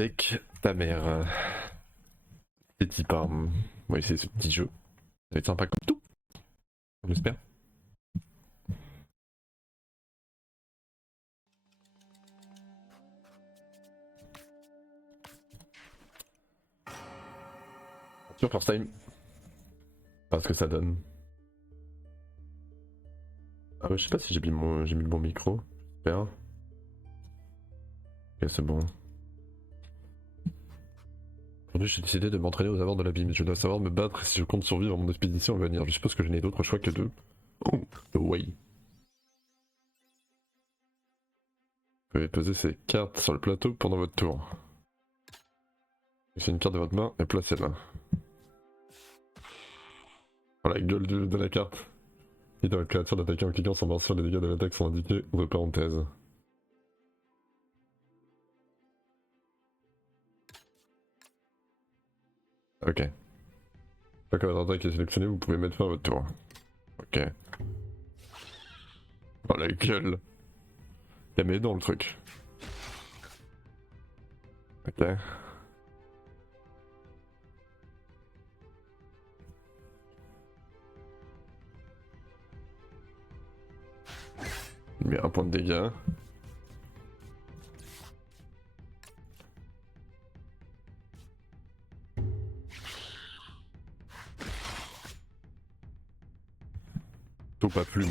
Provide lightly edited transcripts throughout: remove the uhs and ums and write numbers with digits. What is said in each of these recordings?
avec ta mère. Petit pas. On va essayer ce petit jeu. Ça va être sympa comme tout. J'espère. Sur first time. Pas ce que ça donne. Ah ouais, je sais pas si j'ai mis le bon micro. J'espère. Ok, c'est bon. Aujourd'hui, j'ai décidé de m'entraîner aux abords de l'abîme. Je dois savoir me battre si je compte survivre à mon expédition à venir. Je suppose que je n'ai d'autre choix que de... Oh, no way. Vous pouvez poser ces cartes sur le plateau pendant votre tour. Laissez une carte de votre main et placez-la. Voilà, la gueule de la carte. Et dans la créature d'attaquer en cliquant sur mention, les dégâts de l'attaque sont indiqués entre parenthèses. Ok. Chaque votre attaque est sélectionnée, vous pouvez mettre fin à votre tour. Ok. Oh la gueule. Y'a mes dents le truc. Ok. Il met un point de dégâts. Taupe à plume.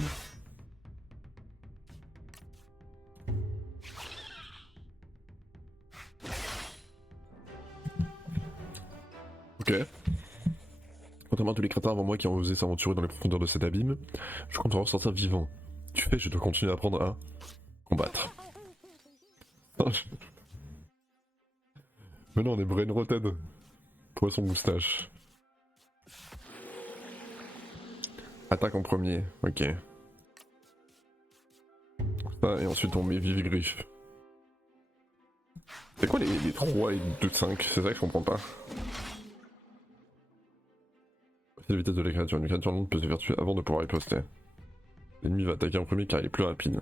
Ok. Contrairement à tous les crétins avant moi qui ont osé s'aventurer dans les profondeurs de cet abîme, je compte en ressortir vivant. Du fait, je dois continuer à apprendre à combattre. Mais non, on est brain roted. Poisson moustache. Attaque en premier, ok. Ça, et ensuite on met vive griffe. C'est quoi les 3 et 2 de 5? C'est ça que je comprends pas. C'est la vitesse de la créature. Une créature lente peut se faire tuer avant de pouvoir riposter. L'ennemi va attaquer en premier car il est plus rapide.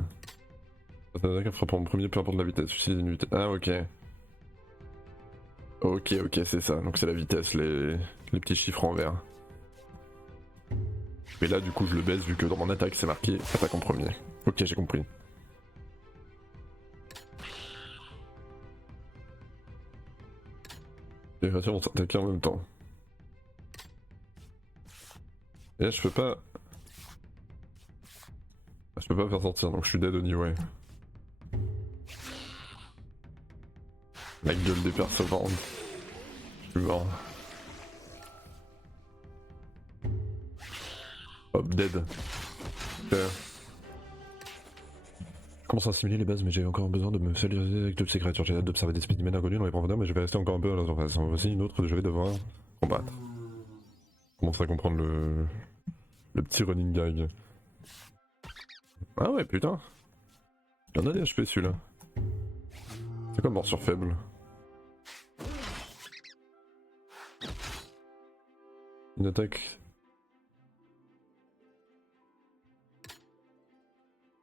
Cette attaque frappe en premier peu importe la vitesse. Utilise une vitesse. Ah ok. Ok, c'est ça. Donc c'est la vitesse, les petits chiffres en vert. Mais là du coup je le baisse vu que dans mon attaque c'est marqué attaque en premier. Ok, j'ai compris. Les créatures vont s'attaquer en même temps. Et là je peux pas... Je peux pas faire sortir donc je suis dead anyway. La gueule des percevantes. Je suis mort. Hop, dead. Je commence à assimiler les bases, mais j'ai encore besoin de me familiariser avec toutes ces créatures. J'ai hâte d'observer des spécimens inconnus dans les profondeurs, mais je vais rester encore un peu à la surface. Voici une autre que je vais devoir combattre. Je commence à comprendre le petit running gag. Ah ouais, putain. Il y en a des HP celui-là. C'est quoi morsure faible? Une attaque.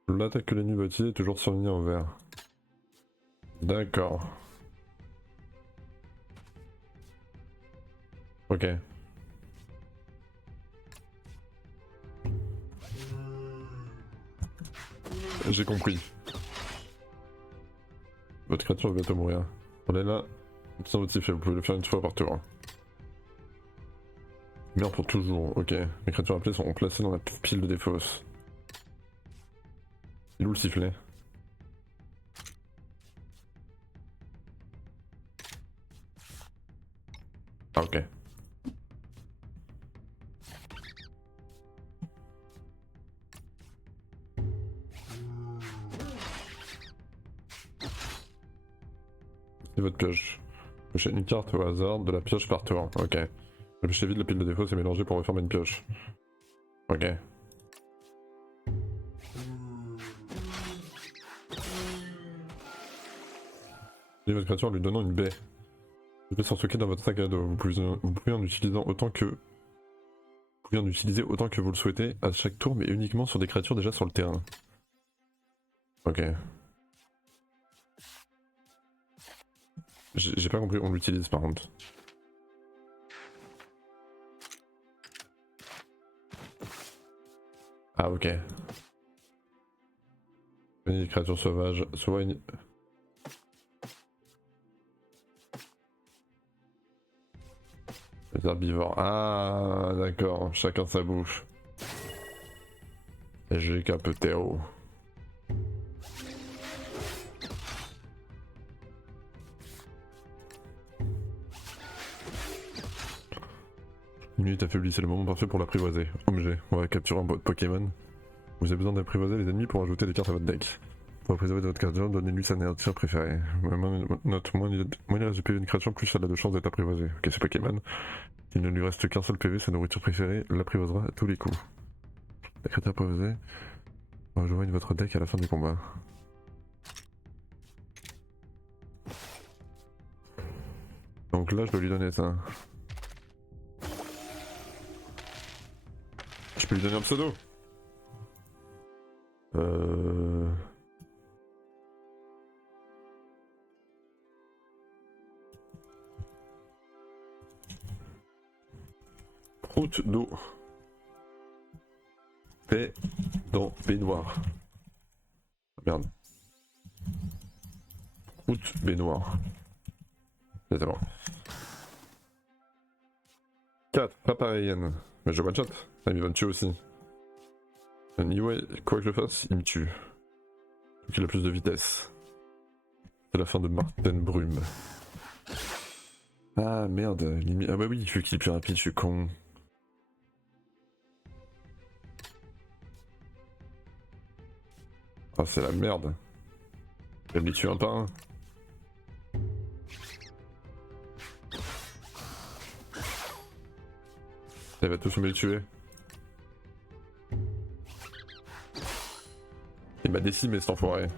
L'attaque que l'ennemi va utiliser est toujours surlignée en vert. D'accord. Ok. J'ai compris. Votre créature va bientôt mourir. On est là. Sans votre sifflet, vous pouvez le faire une fois par tour. Meurs pour toujours, ok. Les créatures appelées seront placées dans la pile de défausse. Il est où le sifflet? Ah ok. C'est votre pioche. Pochez une carte au hasard de la pioche par tour, ok. Pêchez vite la pile de défausse et mélangez pour reformer une pioche. Ok. Et votre créature en lui donnant une baie. Vous pouvez s'en stocker dans votre sac à dos. Vous pouvez en utiliser autant que... Vous pouvez en utiliser autant que vous le souhaitez à chaque tour, mais uniquement sur des créatures déjà sur le terrain. Ok. J'ai pas compris, on l'utilise par contre. Ah ok. Une créature sauvage, soit une... Les herbivores. Ah d'accord, chacun sa bouche. J'ai capoteo. Une minute affaiblie, c'est le moment parfait pour l'apprivoiser. Objet, on va capturer un Pokémon. Vous avez besoin d'apprivoiser les ennemis pour ajouter des cartes à votre deck. Pour préserver votre créature, donnez-lui sa nature préférée. Note, moins il reste de PV d'une créature, plus elle a de chances d'être apprivoisée. Ok, c'est Pokémon. Il ne lui reste qu'un seul PV, sa nourriture préférée l'apprivoisera à tous les coups. La créature apprivoisée rejoigne votre deck à la fin du combat. Donc là, je dois lui donner ça. Je peux lui donner un pseudo. Route d'eau. Paix dans baignoire. Merde. Route baignoire. Exactement. 4. Paparayan. Mais je one shot. Ah, il va me tuer aussi. Anyway, quoi que je fasse, il me tue. Donc il a plus de vitesse. C'est la fin de Martin Brume. Ah merde, ah bah oui, vu qu'il est plus rapide, je suis con. Ah c'est la merde. Je vais me les tuer un par un. Elle va tous me les tuer. Il m'a décimé cet enfoiré.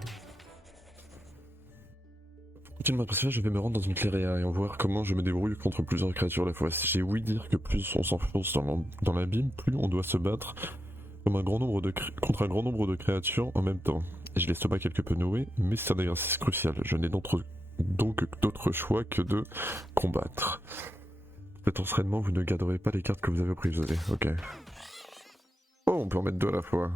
Pour continuer ma procédure, je vais me rendre dans une clairière et on va voir comment je me débrouille contre plusieurs créatures à la fois. J'ai ouï dire que plus on s'enfonce dans l'abîme, plus on doit se battre comme contre un grand nombre de créatures en même temps. Et je l'estomac quelque peu noué, mais c'est un exercice crucial. Je n'ai donc d'autre choix que de combattre. Cet entraînement, vous ne garderez pas les cartes que vous avez prisées. Ok. Oh, on peut en mettre deux à la fois.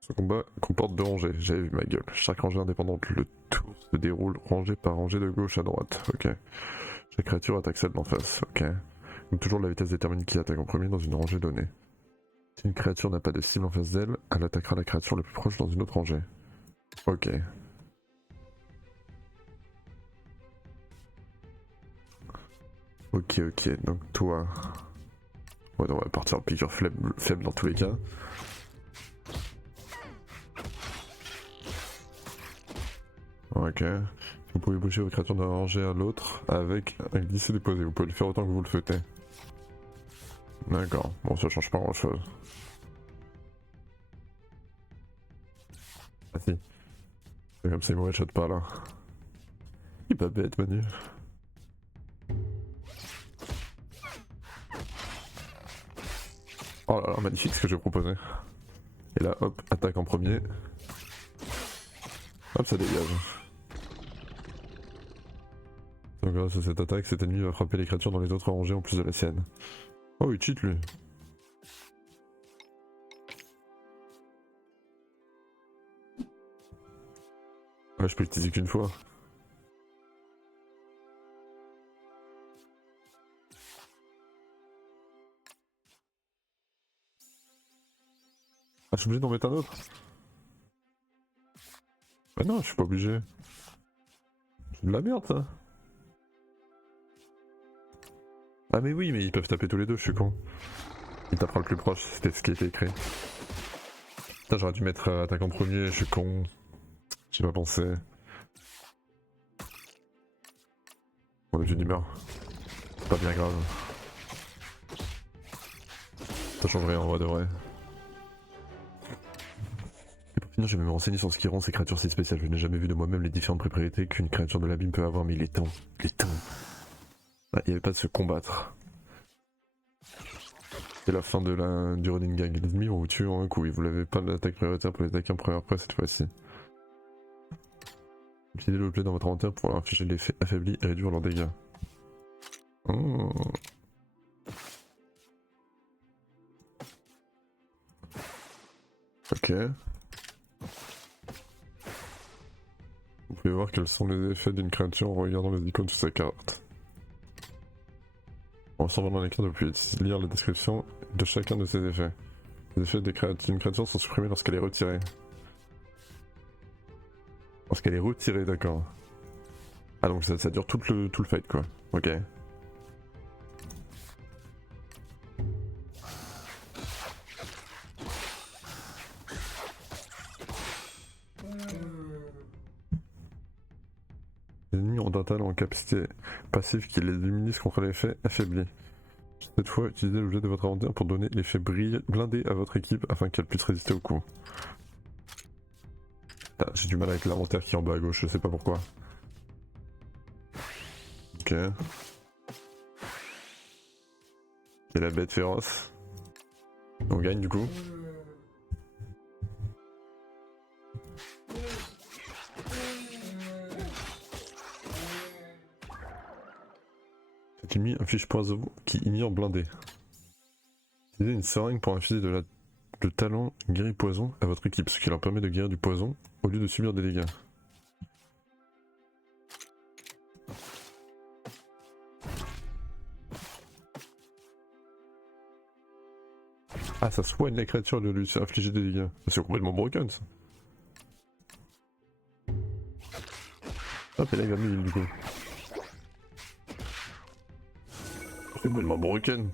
Ce combat comporte deux rangées, j'avais vu ma gueule. Chaque rangée indépendante, le tour se déroule rangée par rangée de gauche à droite. Ok. Chaque créature attaque celle d'en face. Ok. Donc toujours la vitesse détermine qui attaque en premier dans une rangée donnée. Si une créature n'a pas de cible en face d'elle, elle attaquera la créature la plus proche dans une autre rangée. Ok. Ok, donc toi... Ouais, on va partir en piqûre faible dans tous les cas. Ok. Vous pouvez bouger vos créatures d'un rangée à l'autre avec un glisser-déposer. Vous pouvez le faire autant que vous le souhaitez. D'accord. Bon, ça change pas grand chose. Ah si. C'est comme ça, il me one-shot pas là. Il est pas bête, Manu. Oh là là, magnifique ce que je proposais. Et là, hop, attaque en premier. Hop, ça dégage. Donc grâce à cette attaque, cet ennemi va frapper les créatures dans les autres rangées en plus de la sienne. Oh, il cheat lui. Ouais, je peux l'utiliser qu'une fois. Ah, je suis obligé d'en mettre un autre. Bah non, je suis pas obligé. C'est de la merde ça. Ah mais oui, mais ils peuvent taper tous les deux, je suis con. Il tapera le plus proche, c'était ce qui était écrit. Putain, j'aurais dû mettre attaque en premier, je suis con. J'ai pas pensé. On est d'une humeur. C'est pas bien grave. Ça change rien en vrai de vrai. Et pour finir, je vais me renseigner sur ce qui rend ces créatures si spéciales. Je n'ai jamais vu de moi-même les différentes propriétés qu'une créature de l'abîme peut avoir, mais il est temps. Il est temps. Ah, il n'y avait pas de se combattre. C'est la fin de du running gag. Les ennemis vont vous tuer en un coup. Et vous n'avez pas l'attaque prioritaire pour les attaquer en première presse cette fois-ci. Utilisez l'objet dans votre inventaire pour leur infliger l'effet affaibli et réduire leurs dégâts. Oh. Ok. Vous pouvez voir quels sont les effets d'une créature en regardant les icônes sur sa carte. En s'en dans les cartes, vous pouvez lire la description de chacun de ces effets. Les effets d'une créature sont supprimés lorsqu'elle est retirée. Lorsqu'elle est retirée, d'accord. Ah donc ça dure tout le fight quoi. Ok. Les ennemis ont un talent en capacité passive qui les immunise contre l'effet affaibli. Cette fois, utilisez l'objet de votre inventaire pour donner l'effet blindé à votre équipe afin qu'elle puisse résister au coup. Ah, j'ai du mal avec l'inventaire qui est en bas à gauche, je sais pas pourquoi. Ok. Et la bête féroce. On gagne du coup. Cet ennemi inflige poison qui ignore blindé. Utilisez une seringue pour infuser de talent guéri poison à votre équipe, ce qui leur permet de guérir du poison au lieu de subir des dégâts. Ah, ça soigne la créature de lui infliger des dégâts. C'est complètement broken ça. Hop, et là il va mieux du coup. C'est complètement broken.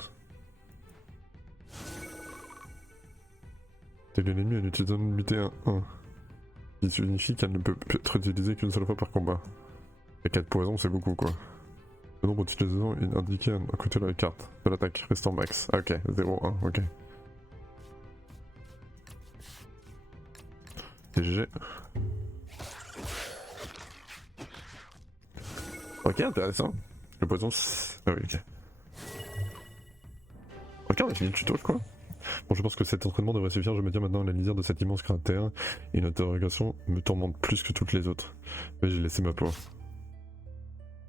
C'est l'ennemi en utilisant une unité 1-1. Ce qui signifie qu'elle ne peut être utilisée qu'une seule fois par combat. Et 4 poisons, c'est beaucoup quoi. Le nombre d'utilisations est indiqué à côté de la carte de l'attaque, restant max. Ah ok, 0-1, ok. C'est GG. Ok, intéressant. Le poison, ah oui, ok. Ok, on a fini le tuto, quoi. Bon, je pense que cet entraînement devrait suffire. Je me tiens maintenant à la lisière de cet immense cratère et une interrogation me tourmente plus que toutes les autres. Mais j'ai laissé ma peau.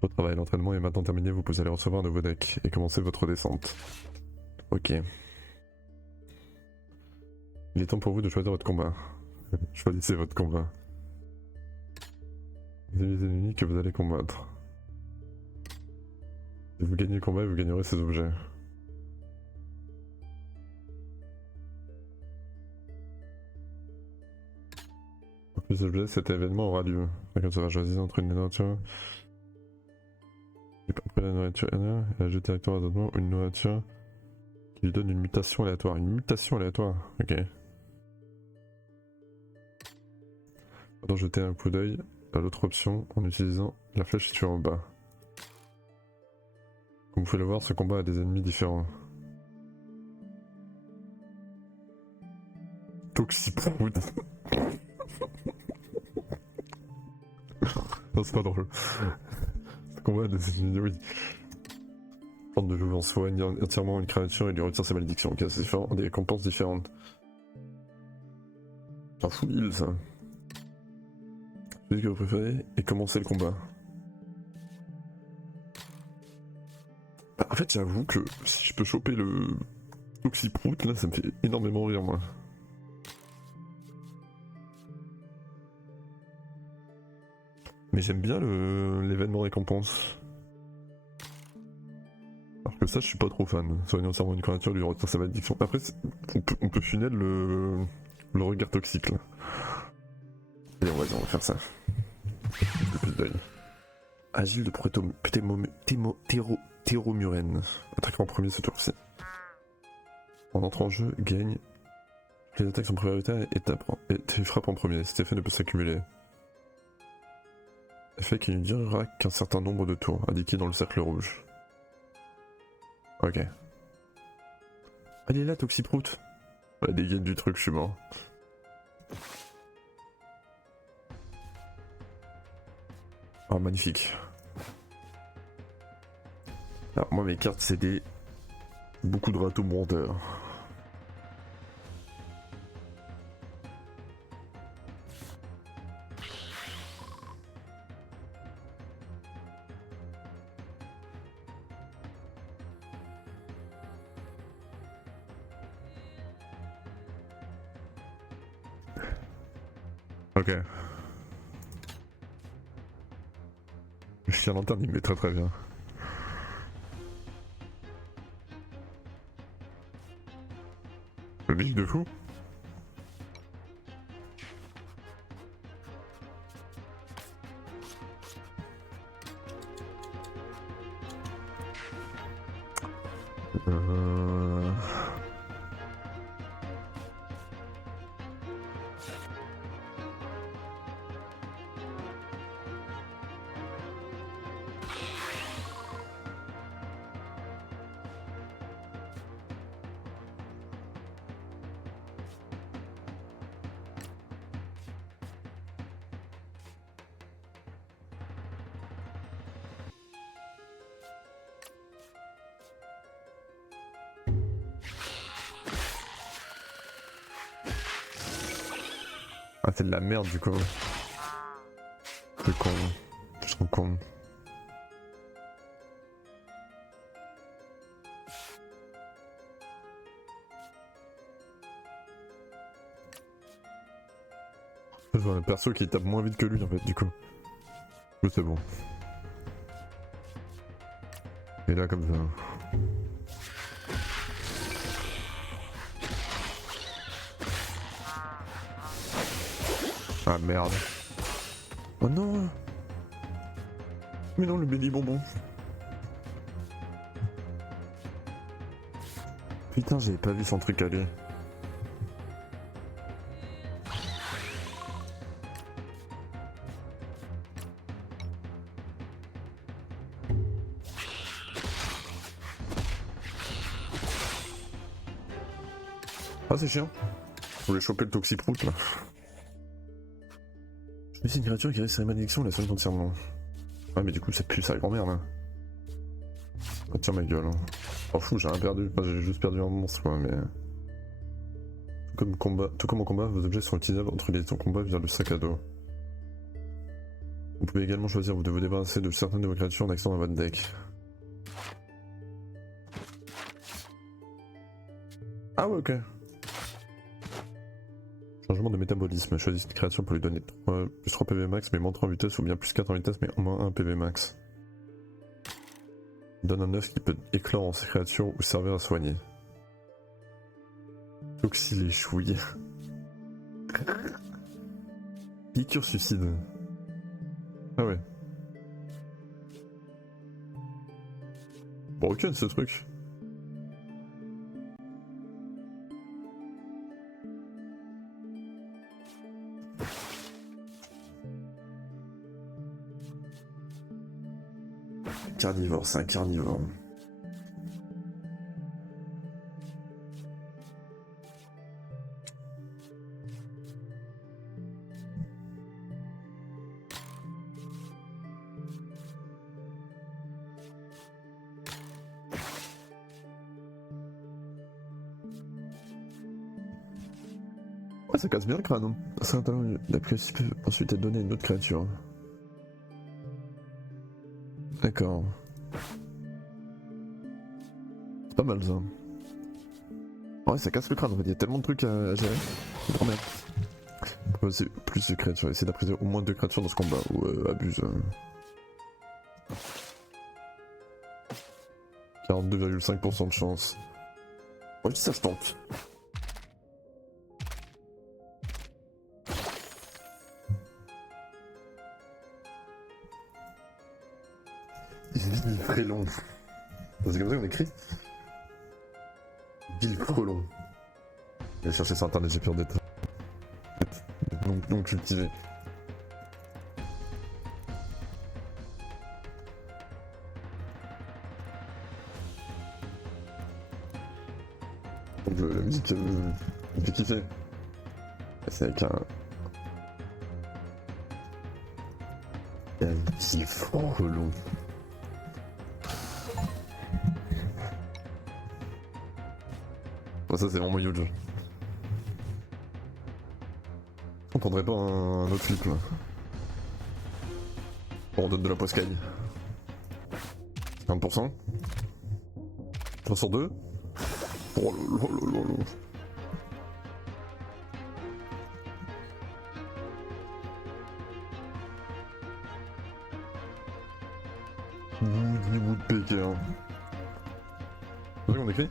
Votre travail, l'entraînement est maintenant terminé. Vous pouvez aller recevoir un nouveau deck et commencer votre descente. Ok. Il est temps pour vous de choisir votre combat. Choisissez votre combat. Vous avez les ennemis que vous allez combattre. Si vous gagnez le combat, vous gagnerez ces objets. En plus objets, cet événement aura lieu. D'accord, ça va choisir entre une nourriture. Après la nourriture et ajouter directement à d'autres une nourriture qui lui donne une mutation aléatoire. Une mutation aléatoire, ok. Maintenant jeter un coup d'œil à l'autre option en utilisant la flèche située en bas. Comme vous pouvez le voir, ce combat a des ennemis différents. Toxiprout. Non, c'est pas drôle. Ce combat a des ennemis, oui. Tente de jouer en soigne entièrement une créature et lui retire ses malédictions. Ok, c'est différent, des récompenses différentes. C'est un full heal ça. Celui que vous préférez et commencez le combat. Bah, en fait, j'avoue que si je peux choper le Toxiprout, là, ça me fait énormément rire, moi. Mais j'aime bien l'événement récompense. Alors que ça, je suis pas trop fan. Soigner entièrement une créature, lui retire sa malédiction. Après, on peut funnel le regard toxique, là. Allez, on va faire ça. Plus d'œil. Agile de Théromuren. Attaque en premier ce tour-ci. En entrant en jeu, gagne. Les attaques sont prioritaires et tu frappes en premier. Cet effet ne peut s'accumuler. Effet qui ne durera qu'un certain nombre de tours, indiqué dans le cercle rouge. Ok. Elle est là, Toxiprout. La dégaine du truc, je suis mort. Oh, magnifique. Alors, moi, mes cartes, c'est des... beaucoup de râteaux monteurs. Ok. Le chien lanterne il me met très très bien. Le bic de fou. Euh... Ah c'est de la merde du coup. C'est con. Je trouve con. Je vois un perso qui tape moins vite que lui en fait du coup. C'est bon. Et là comme ça. Ah merde. Oh non. Mais non le Billy bonbon. Putain j'avais pas vu son truc aller. Ah c'est chiant. Je voulais choper le toxiprout là. Mais c'est une créature qui reste sa malédiction la semaine entièrement. Ah mais du coup ça pue sa grand-mère là. Ah tiens ma gueule. Oh fou j'ai rien perdu. Enfin, j'ai juste perdu un monstre quoi mais... Tout comme en combat, vos objets sont utilisables entre les temps combat via le sac à dos. Vous pouvez également choisir de vous débarrasser de certaines de vos créatures en accédant à votre deck. Ah ouais ok. Changement de métabolisme. Choisissez une créature pour lui donner plus 3 PV max mais moins 3 en vitesse ou bien plus 4 en vitesse mais au moins 1 PV max. Donne un œuf qui peut éclore en ces créatures ou servir à soigner. Toxile et chouille. Piqûre suicide. Ah ouais. Broken ce truc. Carnivore, c'est un carnivore. Ouais, ça casse bien le crâne. Hein. C'est un talent, la prise peut ensuite être donnée à une autre créature. D'accord. C'est pas mal ça. Ouais, ça casse le crâne en fait, il y a tellement de trucs à gérer. Oh merde. Proposer plus de créatures, essayer d'appriser au moins 2 créatures dans ce combat, ou abuse. 42,5% de chance. Ouais, ça je tente. Villefrelon. C'est comme ça qu'on écrit Villefrelon. J'ai cherché sur internet, j'ai peur d'être non cultivé. Donc la musique me fait kiffer. C'est avec un Villefrelon. Bon, ça c'est vraiment huge. On prendrait pas un autre flip là. Bon, on donne de la poiscaille. 50%. 1 sur 2. Oh lolo. Woody Woodpecker. C'est ça qu'on écrit?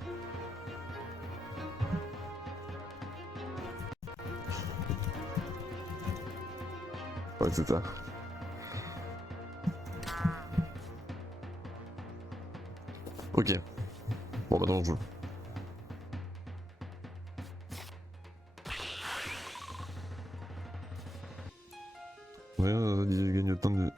Ouais, c'est ça. Ok. Bon, maintenant on joue. Ouais, il gagne autant de...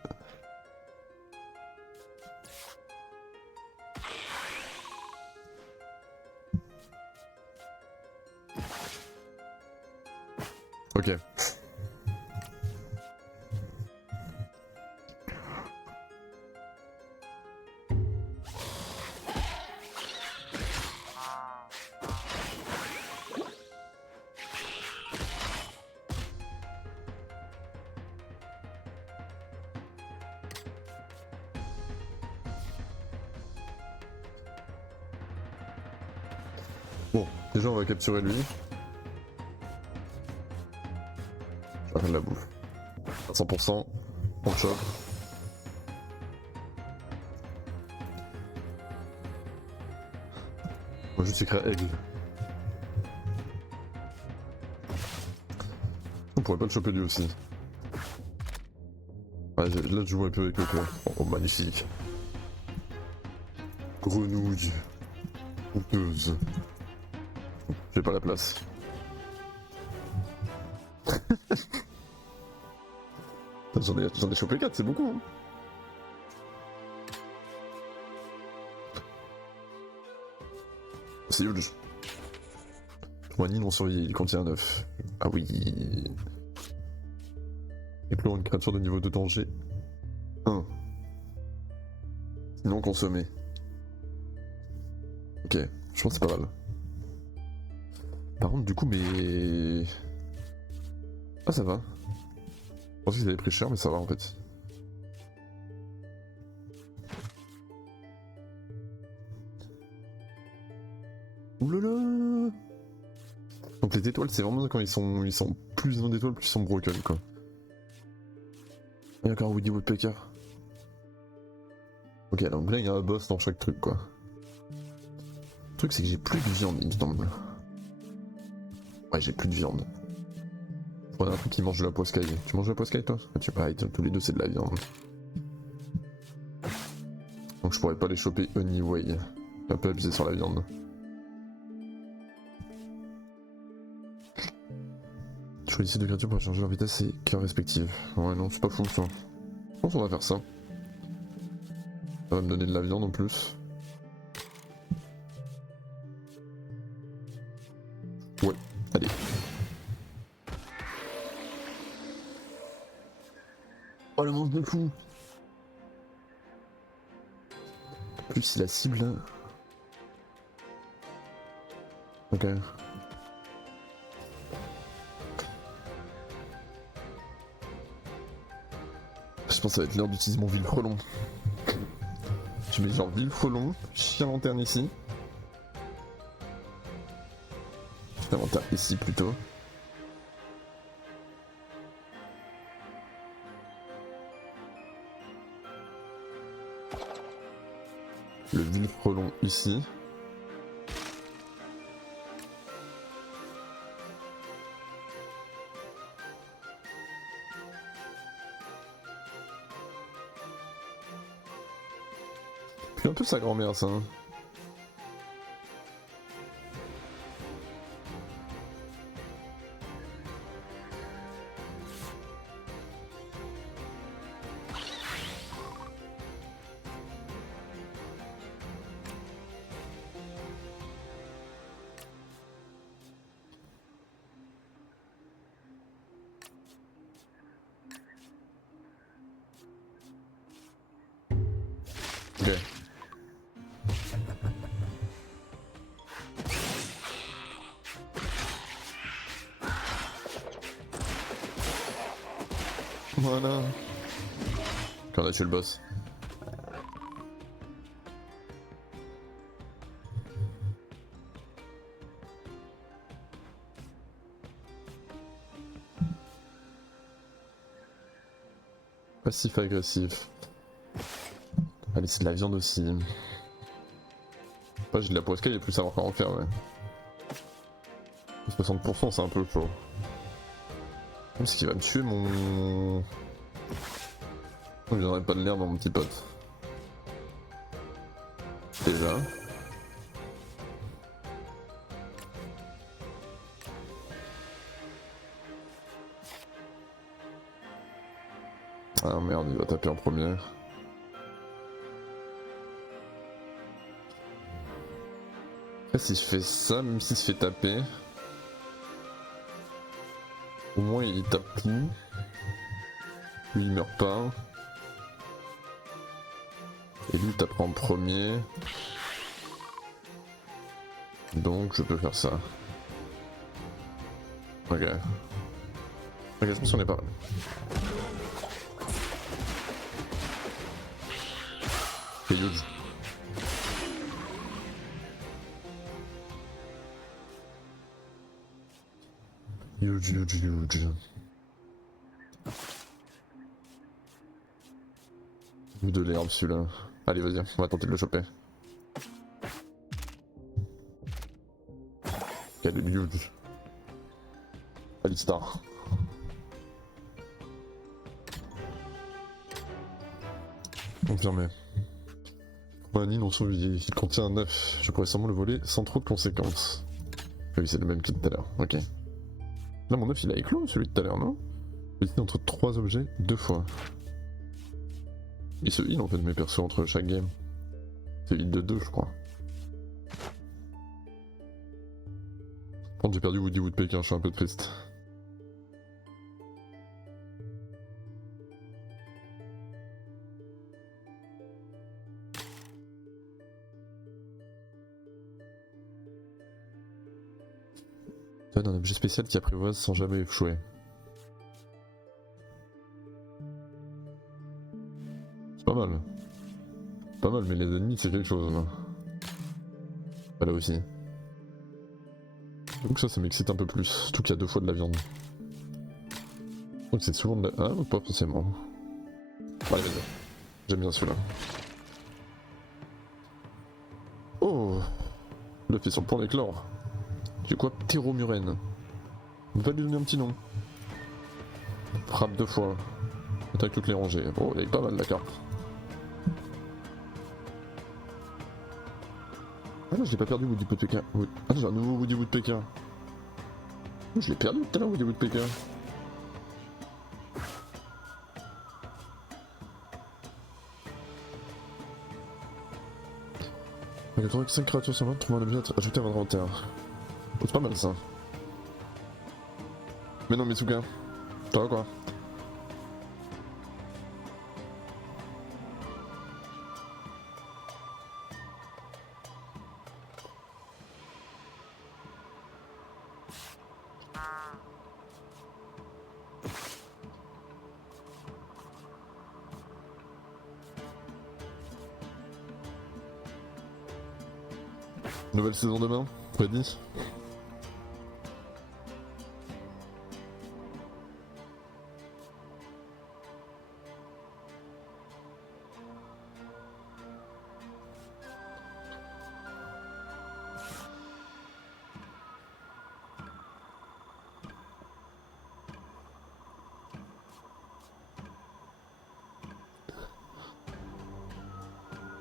Ok. Bon, déjà on va capturer lui. Je vais faire de la bouffe. À 100%, on le chope. Moi juste écrire aigle. On pourrait pas le choper lui aussi. Ouais, là je joue un peu avec le toit. Oh magnifique. Grenouille. Honteuse. J'ai pas la place. J'en ai chopé 4, c'est beaucoup. Hein. C'est huge. Wani non surveillé, il contient 9. Ah oui. Éclore une créature de niveau de danger 1. Sinon consommé. Ok, je pense que c'est pas mal. Par contre, du coup, mais... Ah, ça va. Je pensais qu'ils avaient pris cher, mais ça va en fait. Oulala. Donc les étoiles, c'est vraiment quand ils sont plus dans d'étoiles, plus ils sont broken quoi. Il y a encore Woody Woodpecker. Ok, donc là il y a un boss dans chaque truc quoi. Le truc c'est que j'ai plus de viande il me semble. Ouais, j'ai plus de viande. Je prends un truc qui mange de la poiscaille. Tu manges de la poiscaille toi? Tous les deux c'est de la viande. Donc je pourrais pas les choper anyway. Un peu abusé sur la viande. Choisissez deux créatures pour changer leur vitesse et cœur respective. Ouais non, c'est pas fou ça. Je pense qu'on va faire ça. Ça va me donner de la viande en plus. Ouais, allez. Oh le monstre de fou. En plus c'est la cible là. Ok. Je pense que ça va être l'heure d'utiliser mon Villefrelon. Je mets genre Villefrelon, chien lanterne ici. Chien lanterne ici plutôt. Le Villefrelon ici. Puis un peu sa grand-mère ça. Hein. Ok. Voilà. Quand on a tué le boss. Passif agressif. Allez, c'est de la viande aussi. J'ai de la poiscaille et plus savoir comment faire, ouais. 60% c'est un peu chaud. Même ce qui va me tuer mon... Je n'aurais pas de l'air dans mon petit pote. Déjà. Ah merde, il va taper en premier. Après si je fais ça, même s'il se fait taper, au moins il tape tout. Lui il meurt pas. Et lui il tapera en premier. Donc je peux faire ça. Ok. Ok, c'est parce qu'on est pas... C'est huge. Huge. Ou de l'herbe celui-là. Allez vas-y, on va tenter de le choper. Quel est huge. Allez star. Confirmé. Mani non souillé, il contient un œuf. Je pourrais sûrement le voler sans trop de conséquences. Oui, c'est le même que tout à l'heure, ok. Là, mon œuf il a éclos celui de tout à l'heure, non? Il est entre 3 objets 2 fois. Il se heal en fait mes persos entre chaque game. C'est heal de 2, je crois. Bon, j'ai perdu Woody Woodpecker, je suis un peu triste. Donne un objet spécial qui apprivoise sans jamais échouer. C'est pas mal. Pas mal, mais les ennemis c'est quelque chose là. Pas là aussi. Donc ça m'excite un peu plus, surtout qu'il y a 2 fois de la viande. Donc c'est souvent de la... Ah, pas forcément. Allez, vas-y. J'aime bien celui-là. Oh, le fait sur le point d'éclore. J'ai quoi? Ptéromurène. On peut pas lui donner un petit nom. Frappe 2 fois. Attaque toutes les rangées. Bon, il est pas mal la carte. Ah non, je l'ai pas perdu Woody Woodpecker. Ah, j'ai un nouveau Woody Woodpecker. Je l'ai perdu tout à l'heure Woody Woodpecker. Il y a 5 créatures sur moi, trouve un objet ajouté à votre inventaire. Oh, c'est pas mal ça. Mais non, Mitsuka. Ça va quoi? Nouvelle saison demain, ready?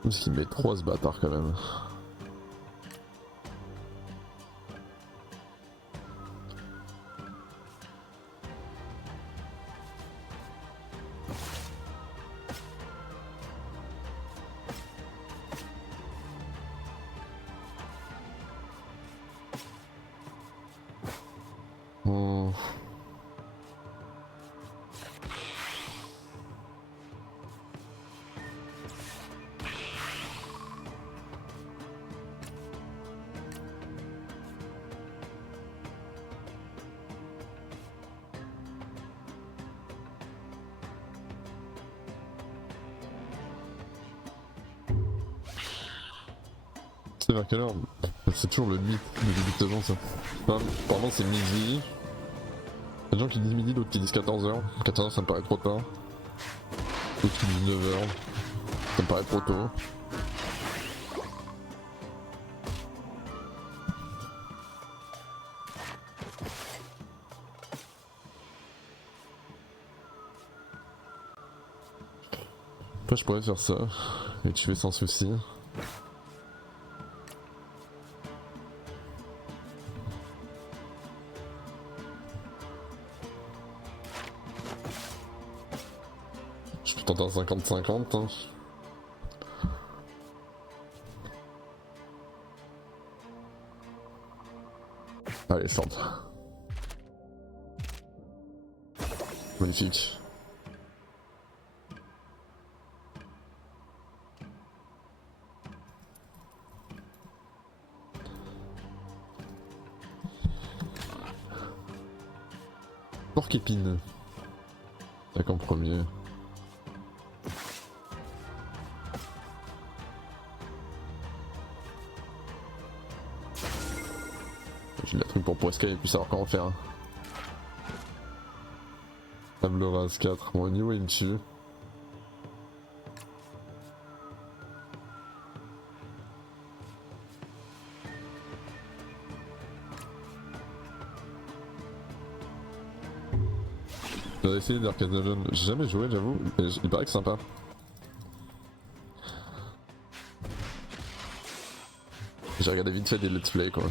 Parce qu'il met 3 ce bâtard quand même. Oh. C'est vers quelle heure? C'est toujours le mythe de début de saison ça. Enfin, apparemment c'est midi. Il y a des gens qui disent midi, d'autres qui disent 14h. 14h ça me paraît trop tard. D'autres qui disent 9h. Ça me paraît trop tôt. Après je pourrais faire ça et tuer sans souci. Je peux tenter un 50-50 hein. Allez, tente. Magnifique. Porc-épine. Tac en premier. J'ai la truc pour escalader et puis savoir comment faire. Table rase 4. Bon, au niveau il me tue. J'avais essayé d'Arcade Dungeon, j'ai jamais joué j'avoue, mais il paraît que c'est sympa. J'ai regardé vite fait des let's play quoi.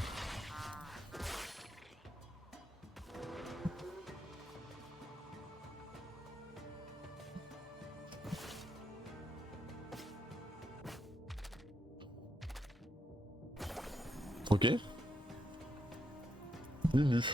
Ok. Nini.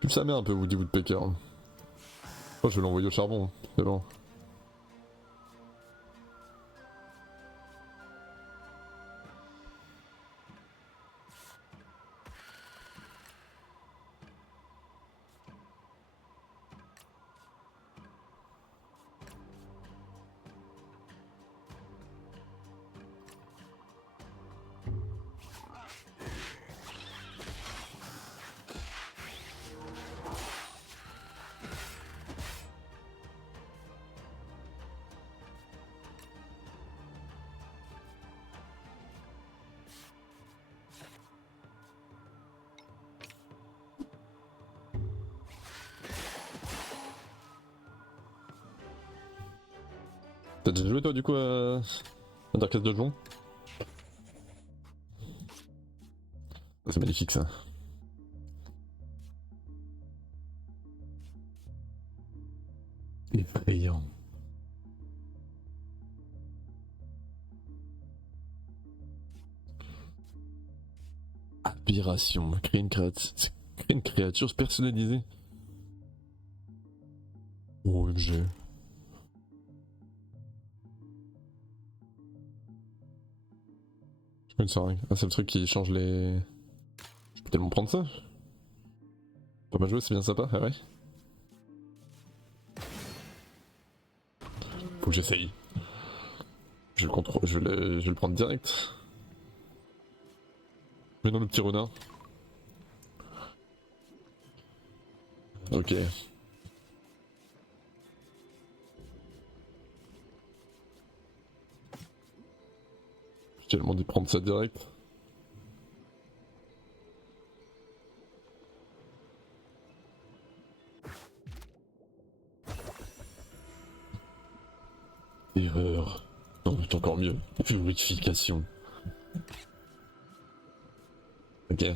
Pue sa mère un peu Woody Woodpecker. Oh je vais l'envoyer au charbon, c'est bon. T'as déjà joué toi du coup à Darkest Dungeon? C'est magnifique ça. Effrayant. Aspiration, créer une créature personnalisée. OMG. Je connais ça rien. Ah c'est le truc qui change les... Je peux tellement prendre ça. Pas mal joué, c'est bien sympa, ah ouais. Faut que j'essaye. Je le contrôle, je vais le prendre direct. Mais non le petit renard. Ok. J'ai tellement dit prendre ça direct. Erreur. Non, c'est encore mieux. Purification. Ok.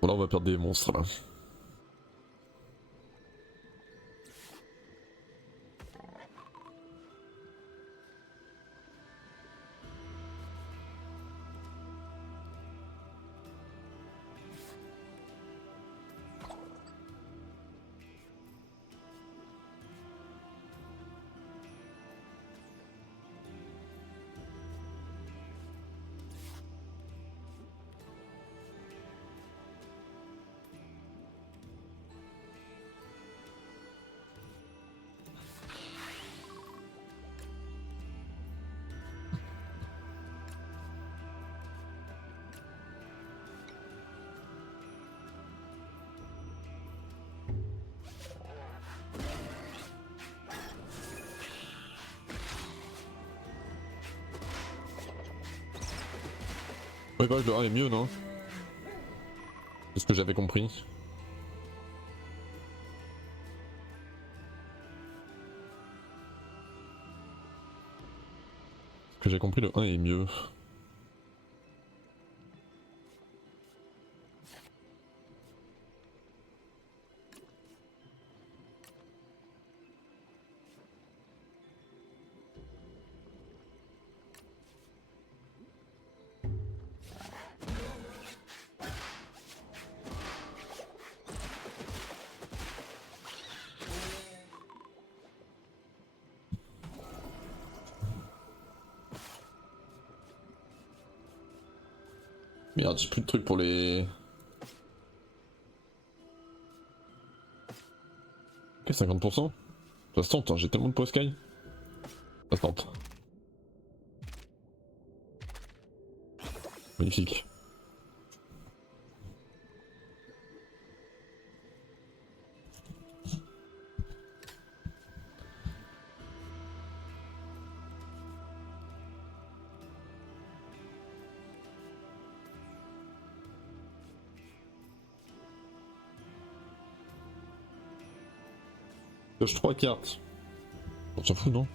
Bon là on va perdre des monstres là. Ouais, quoi, le 1 est mieux, non? C'est ce que j'avais compris. Ce que j'ai compris, le 1 est mieux. Merde, j'ai plus de trucs pour les... Ok, 50%. Ça se tente, hein, j'ai tellement de poids sky. Ça se tente. Magnifique. Coche 3 cartes. On s'en fout, non?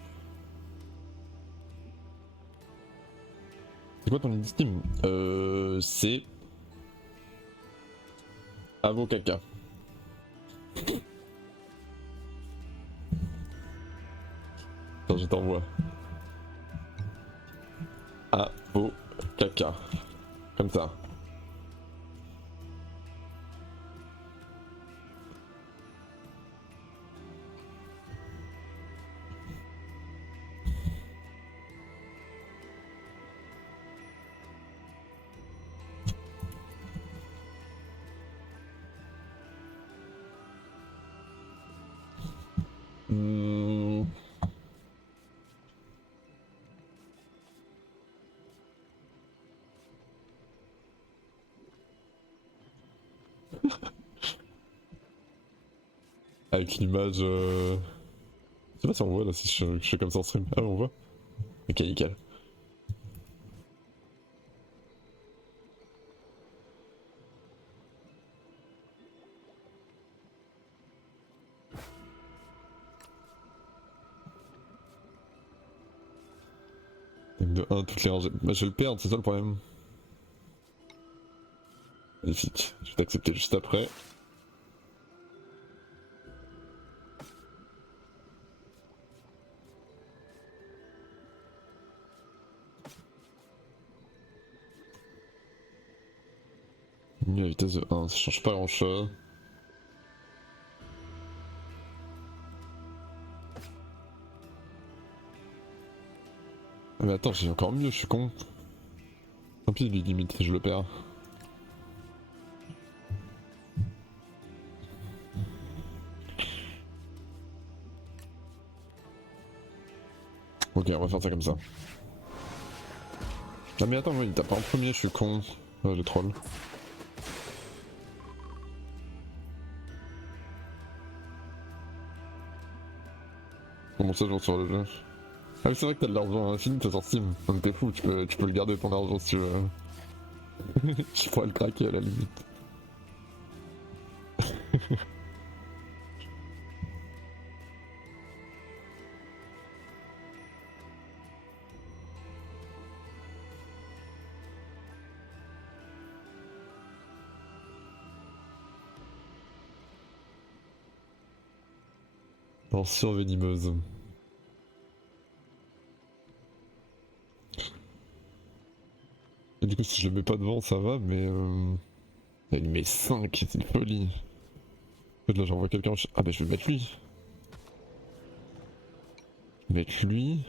C'est quoi ton idée Steam? C'est... Avocaca. Attends, je t'envoie. Avocaca. Comme ça. Hmm. Avec l'image... Je sais pas si on voit là, si je fais comme ça en stream. Ah, on voit. Ok, nickel. De 1, toutes les rangées. Bah, je vais le perdre, c'est ça le problème. Magnifique. Je vais t'accepter juste après. La vitesse de 1, ça change pas grand chose. Ah mais attends, j'ai encore mieux, je suis con. Tant pis, lui limite, je le perds. Ok, on va faire ça comme ça. Ah mais attends, moi il tape pas en premier, je suis con. Ouais, le troll. Comment ça je reçois le jeu? Ah mais c'est vrai que t'as de l'argent infini, t'es sur Steam. Donc t'es fou, tu peux le garder ton argent si tu veux. Je pourrais le craquer à la limite. Tension venimeuse. Et du coup si je le mets pas devant ça va mais il met 5, c'est une folie. En fait là j'envoie quelqu'un. Ah bah je vais mettre lui. Mettre lui.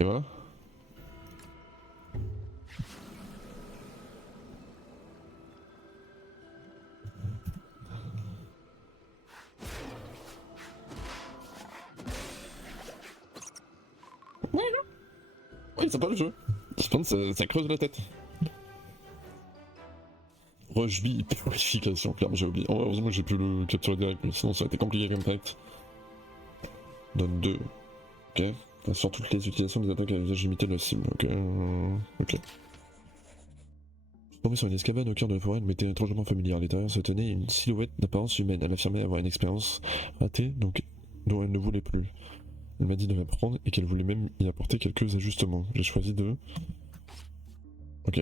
Et voilà. Ouais, c'est pas le jeu. Je pense que ça creuse la tête. Rushby purification, clairement j'ai oublié. Oh, heureusement que j'ai pu le capturer direct, mais sinon ça aurait été compliqué comme fight. Donne 2. Ok. Sur toutes les utilisations des attaques à usage limité de la cible. Ok. Ok. Tombée sur une escavade au cœur de la forêt, elle m'était étrangement familière. À l'intérieur se tenait une silhouette d'apparence humaine. Elle affirmait avoir une expérience ratée, donc dont elle ne voulait plus. Elle m'a dit de la prendre et qu'elle voulait même y apporter quelques ajustements. J'ai choisi de... Ok.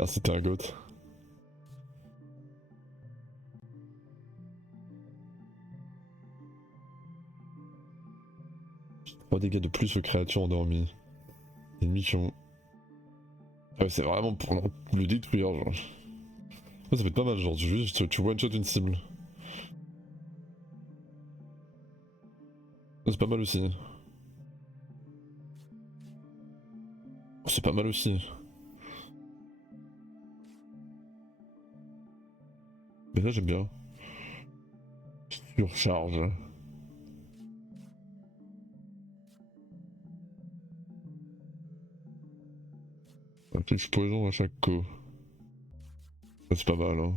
Ah, c'était un goth. Trois dégâts de plus aux créatures endormies. Ennemis qui ont... Ah ouais, c'est vraiment pour le détruire, genre. Ouais, ça peut être pas mal, genre, tu one-shot une cible. C'est pas mal aussi. C'est pas mal aussi. Mais là, j'aime bien. Surcharge. Inflige poison à chaque coup. Ça, c'est pas mal, hein.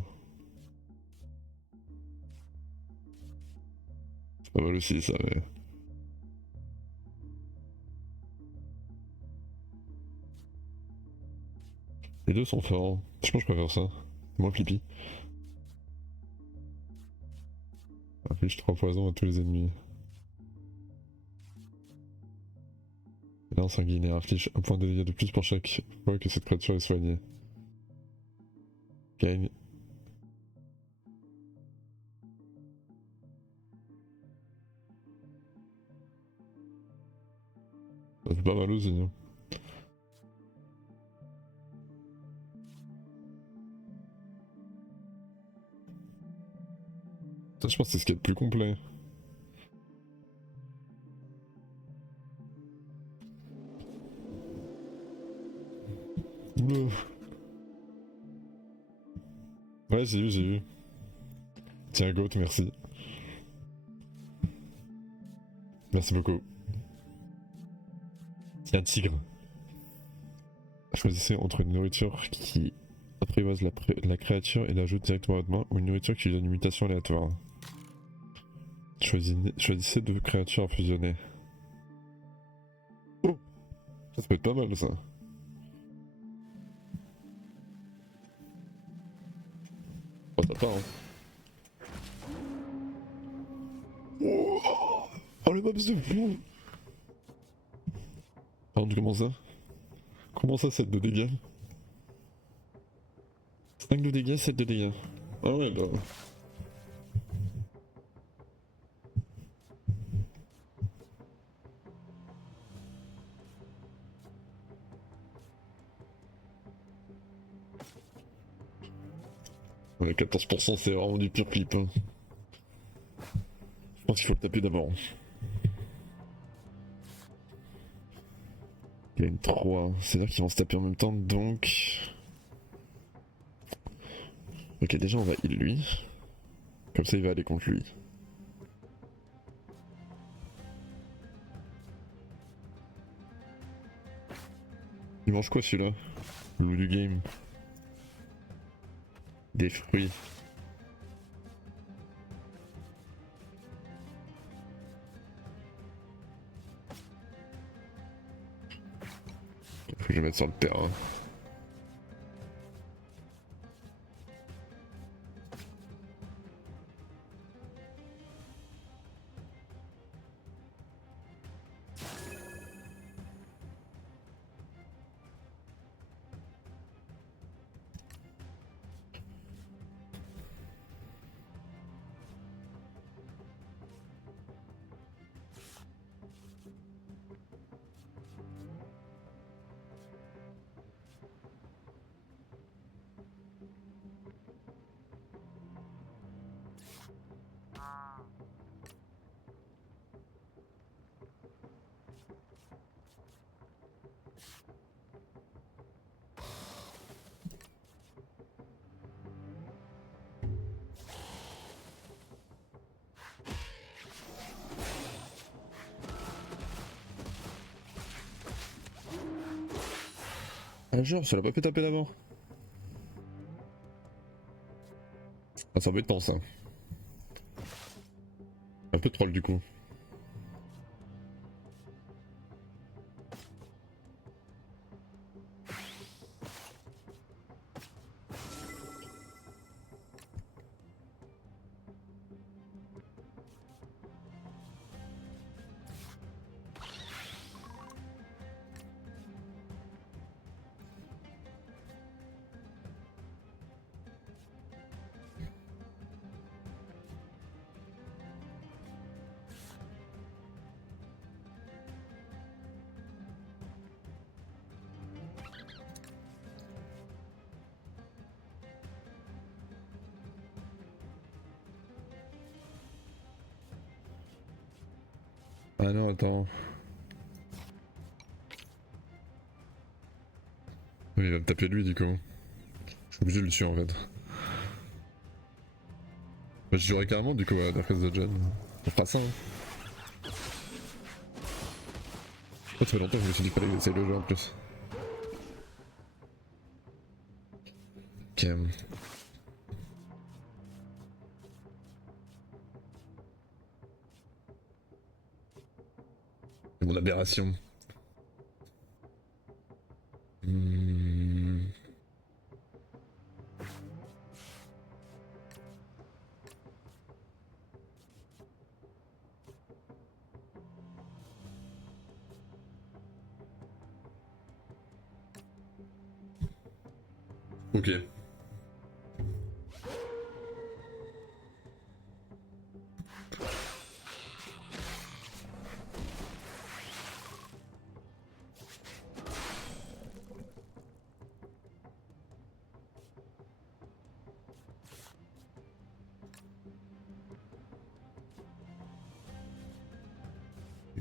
C'est pas mal aussi, ça, mais... Les deux sont forts. Je pense que je préfère ça. Moins pipi. Inflige 3 poisons à tous les ennemis. Lance sanguinaire. Inflige un point de dégâts de plus pour chaque fois que cette créature est soignée. Gagne. Ça, c'est pas mal aussi, hein. Ça, je pense que c'est ce qui est le plus complet. Oula. Ouais, j'ai vu, j'ai vu. Tiens, Goat, merci. Merci beaucoup. Tiens, Tigre. Choisissez entre une nourriture qui apprivoise la créature et l'ajoute directement à votre main ou une nourriture qui lui donne une mutation aléatoire. Choisissez deux créatures à fusionner. Oh, ça peut être pas mal ça. Oh, t'as pas, hein. Oh, le mobs de fou. Par contre, comment ça? Comment ça, 7 de dégâts? 5 de dégâts, 7 de dégâts. Ah ouais, bah... Ouais, 14% c'est vraiment du pire clip, hein. Je pense qu'il faut le taper d'abord. Il y a une 3, c'est-à-dire qu'ils vont se taper en même temps, donc... Ok, déjà on va heal lui. Comme ça il va aller contre lui. Il mange quoi celui-là? Le loup du game. Des fruits. Faut que je mette sur le terrain. Ah genre, ça l'a pas fait taper d'avant. Ah ça va être temps ça. Un peu de troll du coup. Ah non, attends. Oui, il va me taper lui du coup. Je suis obligé de le tuer en fait. Bah, je jouerais carrément du coup à la prise de John. On fera ça hein. Ça fait longtemps que je me suis dit qu'il fallait essayer le jeu en plus. Ok. Mon aberration. Hmm. Ok.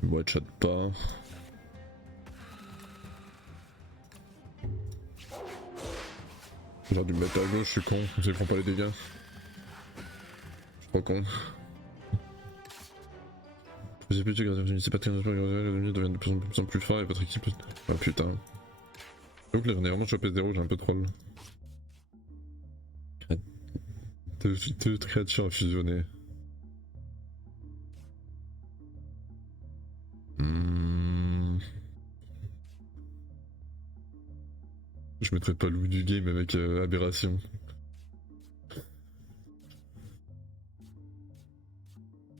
Moi, chat pas. J'aurais dû me mettre à gauche, je suis con, je prends pas les dégâts. Je suis pas con. J'ai plus de gardien, c'est pas très bien, le mien devient de plus en plus fort et votre équipe. Ah putain. Donc là j'en ai vraiment chopé 0, j'ai un peu de troll. Deux créatures à fusionner. Je mettrais pas loup du game avec aberration.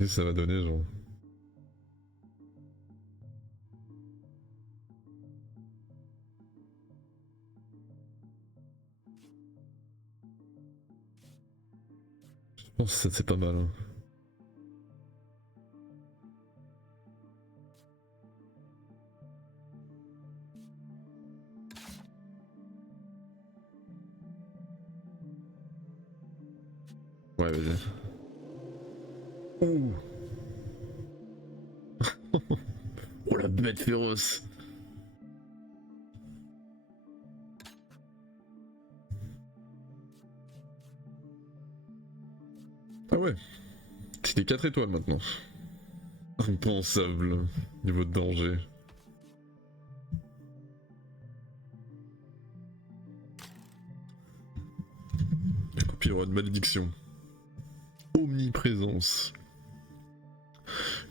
Et ça va donner genre. Je pense que ça c'est pas mal. Hein. Ouais vas-y. Ouh. Oh la bête féroce. Ah ouais. C'était 4 étoiles maintenant. Impensable. Niveau de danger. Pyro de malédiction. Omniprésence.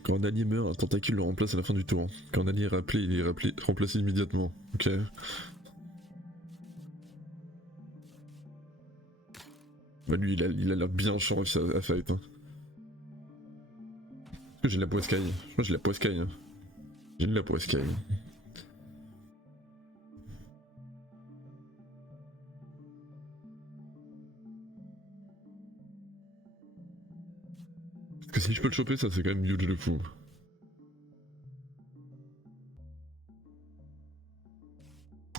Quand un allié meurt, un tentacule le remplace à la fin du tour. Quand un allié est rappelé, il est remplacé immédiatement. Ok. Bah lui, il a l'air bien chiant à fight. Hein. Est-ce que j'ai de la poiscaille? Je crois que j'ai de la poiscaille. Hein. J'ai de la poiscaille. Parce que si je peux le choper, ça c'est quand même huge de fou.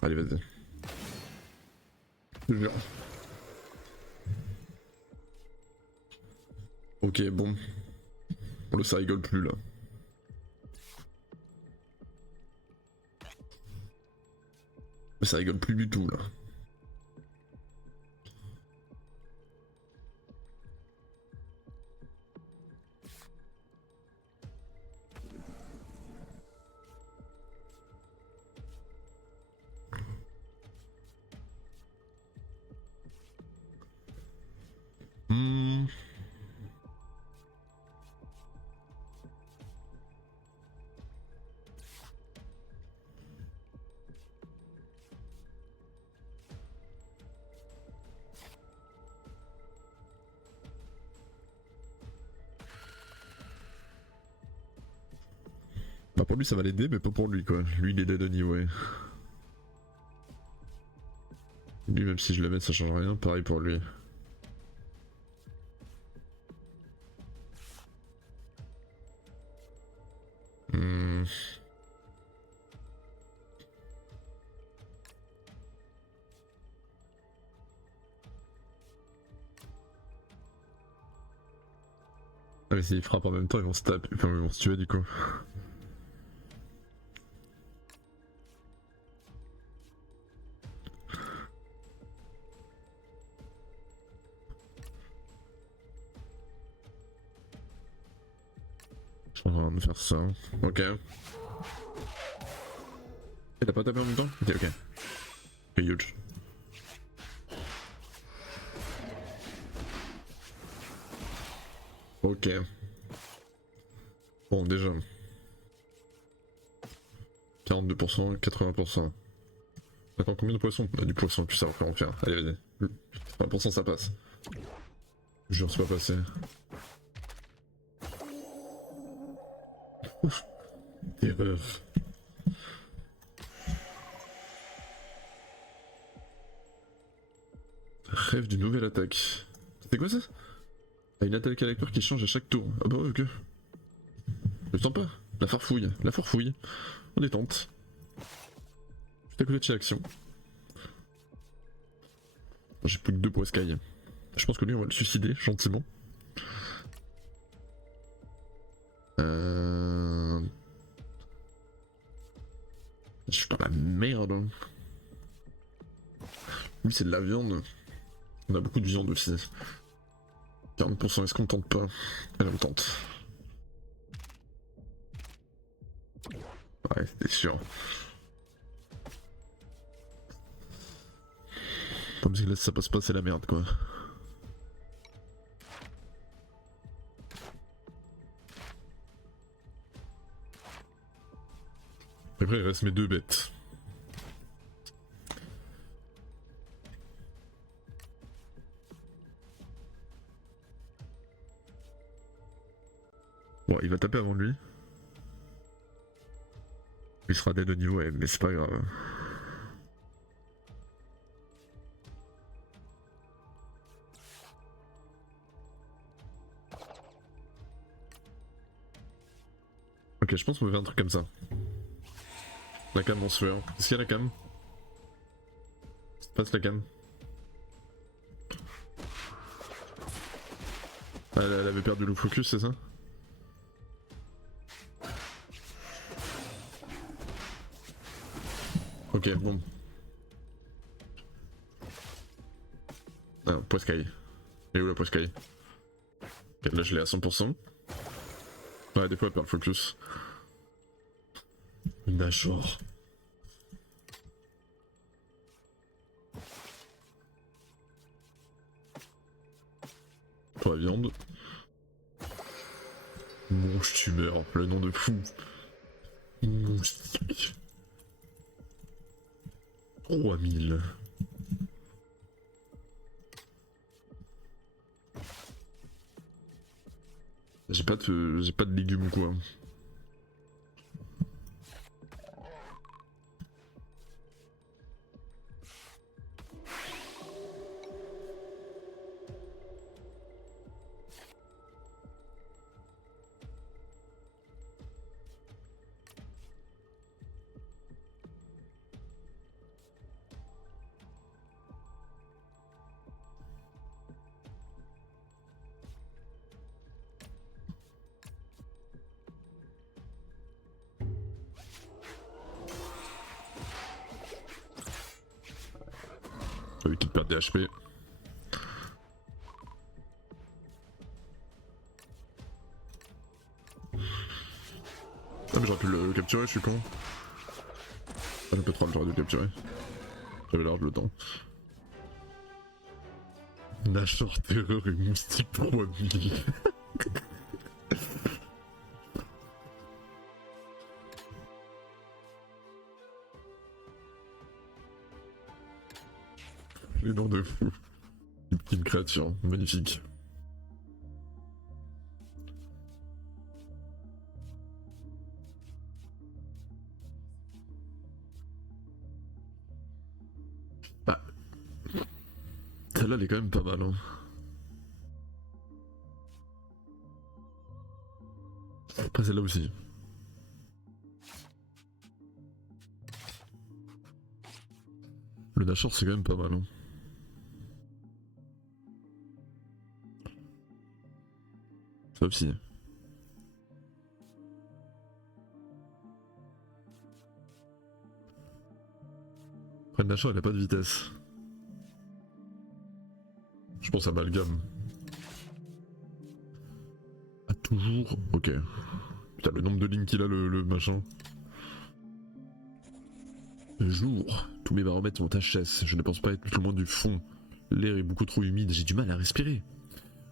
Allez, vas-y. Je jure. Ok, bon. Bon, ça rigole plus là. Ça rigole plus du tout là. Bah pour lui ça va l'aider, mais pas pour lui quoi. Lui il est dead anyway. Lui même si je le mets ça change rien, pareil pour lui. Ah mais s'ils frappent en même temps ils vont se taper, enfin ils vont se tuer du coup. Je suis en train de faire ça. Ok. Et t'as pas tapé en même temps? Ok, ok. Ok, huge. Ok. Bon, déjà. 42%, 80%. Attends, combien de poissons? Bah, du poisson, tu sais après en faire. Allez, vas-y. 20% ça passe. Je jure, c'est pas passé. Ouf. Erreur. Rêve d'une nouvelle attaque. C'était quoi ça? Ah, une attaque à la qui change à chaque tour. Ah bah ouais, ok. Je le sens pas. La farfouille. La farfouille. On détente. Juste à côté de chez Action. J'ai plus que 2 pour Sky. Je pense que lui on va le suicider gentiment. Je suis dans la merde. Lui c'est de la viande. On a beaucoup de viande aussi. 40% est-ce qu'on tente pas? Allez on tente. Ouais c'était sûr. Comme si là ça passe pas c'est la merde quoi. Après il reste mes 2 bêtes. Bon il va taper avant lui. Il sera dead au niveau M mais c'est pas grave. Ok je pense qu'on va faire un truc comme ça. La cam on se fait. Est-ce qu'il y a la cam? Passe la cam. Ah, elle avait perdu le focus, c'est ça? Ok, bon. Ah, Poiscaille. Et où la Poiscaille? Ok, là je l'ai à 100%. Ouais, des fois elle perd le focus. Nashor. Pour la viande. Mange tu meurs, le nom de fou. Moustique. 3000. J'ai pas de légumes ou quoi. J'ai vu qu'il perd des HP. Ah mais j'aurais pu le capturer, je suis con. Ah j'ai pas trop, j'aurais dû le capturer. J'avais large le temps. Nashor, terreur et moustique 3000. Les noms de fou. Une créature, magnifique. Celle-là, elle est quand même pas mal. Hein. Après, celle-là aussi. Le Nashor, c'est quand même pas mal. Hein. Ça aussi. Après, le Nashor, il a pas de vitesse. Je pense à Amalgame. Ah, toujours. Ok. Putain, le nombre de lignes qu'il a, le machin. Jour. Tous mes baromètres sont HS. Je ne pense pas être loin du fond. L'air est beaucoup trop humide. J'ai du mal à respirer.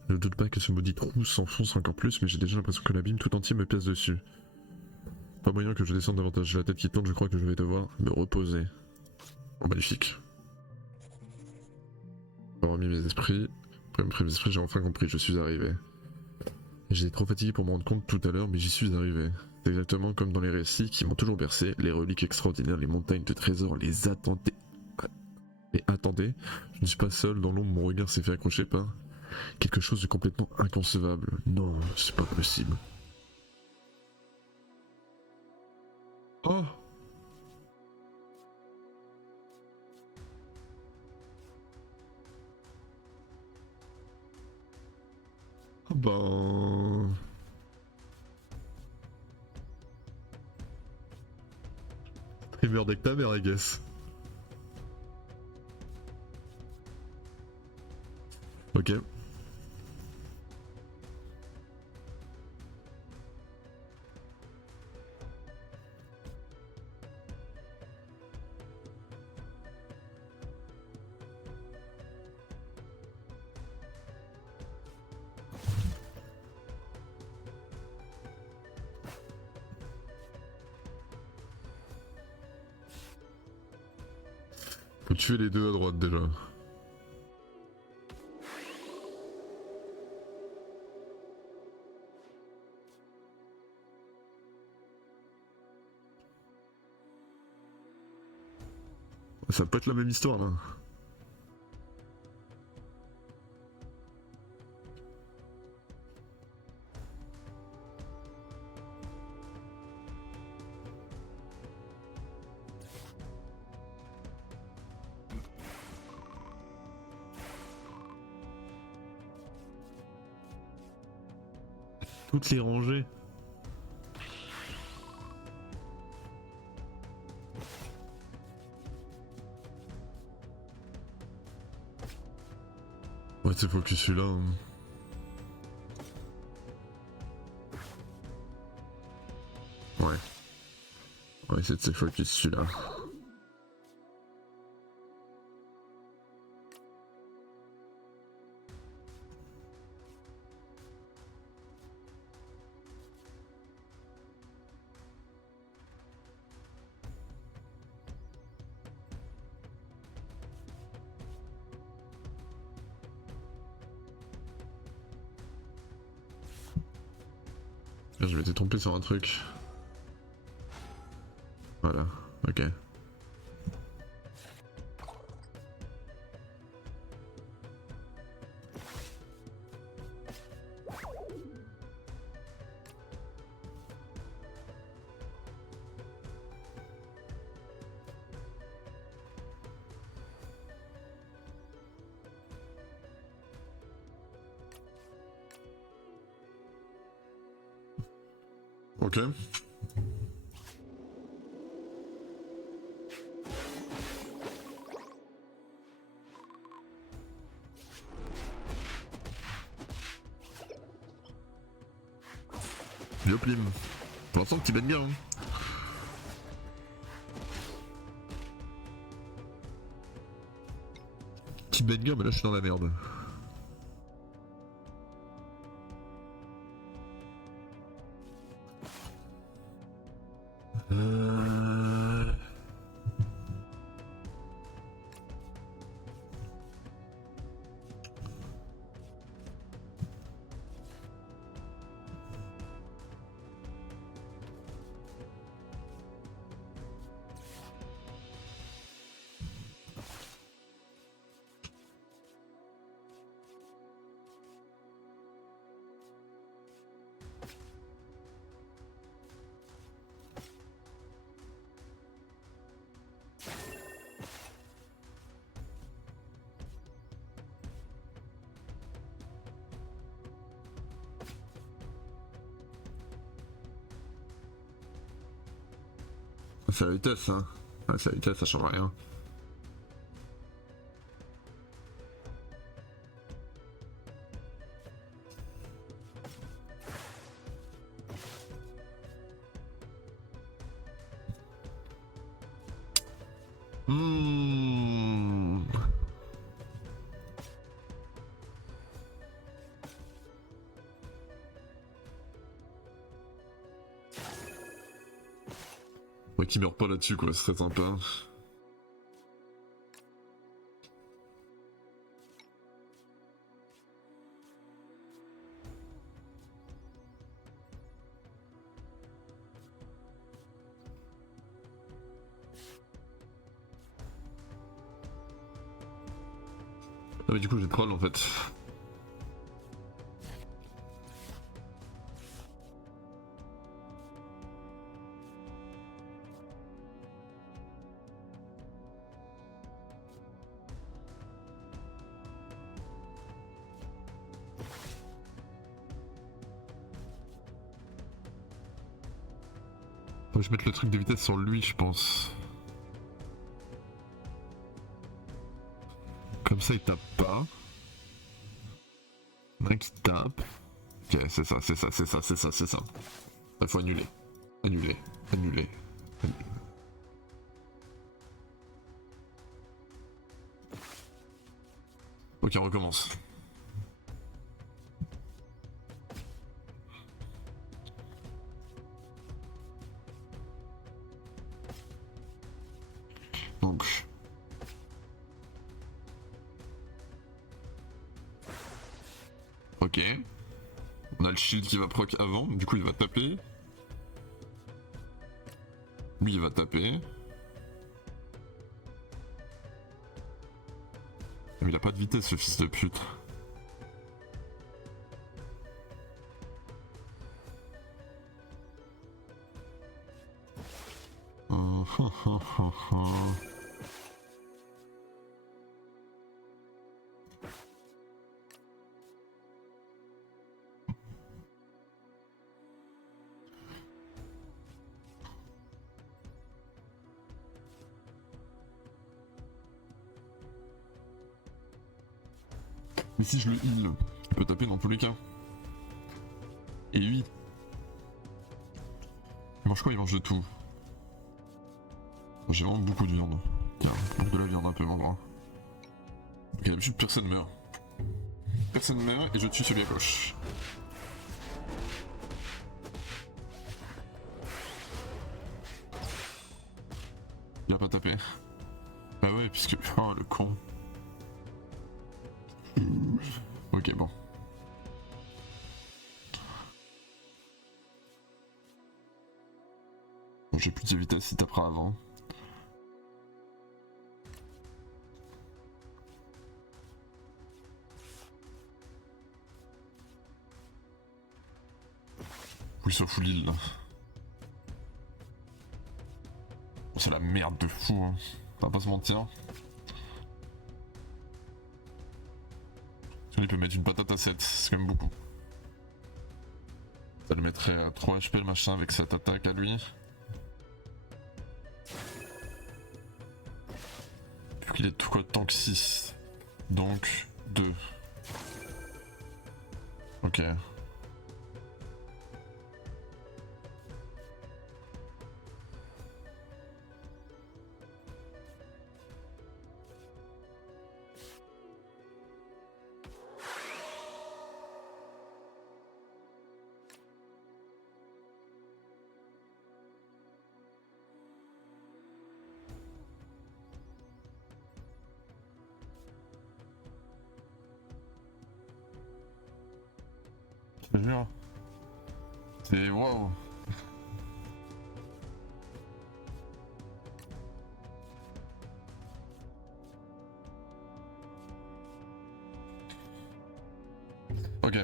Je ne doute pas que ce maudit trou s'enfonce encore plus, mais j'ai déjà l'impression que l'abîme tout entier me pèse dessus. Pas moyen que je descende davantage. J'ai la tête qui tourne, je crois que je vais devoir me reposer. Oh, magnifique. J'ai remis mes esprits. Après mes esprits, j'ai enfin compris, je suis arrivé. J'étais trop fatigué pour me rendre compte tout à l'heure, mais j'y suis arrivé. C'est exactement comme dans les récits qui m'ont toujours bercé, les reliques extraordinaires, les montagnes de trésors, les attendez. Mais attendez, je ne suis pas seul, dans l'ombre, mon regard s'est fait accrocher par quelque chose de complètement inconcevable. Non, c'est pas possible. Oh! Ah ben... Il meurt avec ta mère, I guess. Ok. Faut tuer les deux à droite déjà. Ça peut être la même histoire là. Toutes les rangées. Ouais, c'est focus celui-là. Hein. Ouais. Ouais, c'est focus celui-là. Je m'étais trompé sur un truc. Voilà, ok. Ok. Yop lim. Pour l'instant, petit baigne bien. Hein. Petit banger, mais là je suis dans la merde. C'est la vitesse, hein. Ouais, c'est la vitesse, ça change rien. Ouais, qui meurt pas là-dessus, quoi, ce serait sympa. Ah mais du coup j'ai troll en fait. Je vais mettre le truc de vitesse sur lui je pense. Comme ça il tape pas. Un qui tape. Ok c'est ça, c'est ça, c'est ça, c'est ça, c'est ça. Il faut annuler. Annuler. Annuler. Annuler. Ok on recommence. Donc. Ok. On a le shield qui va proc avant, du coup il va taper. Lui il va taper. Mais il a pas de vitesse ce fils de pute. Mais si je le heal, il peut taper dans tous les cas. Et lui, il mange quoi? Il mange de tout. J'ai vraiment beaucoup de viande. Tiens, mange de la viande un peu, mon grand. Ok, d'habitude personne meurt. Personne meurt et je tue celui à gauche. Il a pas tapé. Bah ouais, puisque... Oh, le con. Ok, bon. Bon, j'ai plus de vitesse, il tapera avant. Oui, sauf l'île là. C'est la merde de fou, hein. On va pas se mentir. Il peut mettre une patate à 7, c'est quand même beaucoup. Ça le mettrait à 3 HP le machin avec cette attaque à lui. Vu qu'il est tout quoi tank 6. Donc 2. Ok. Je te jure. C'est waouh. Ok.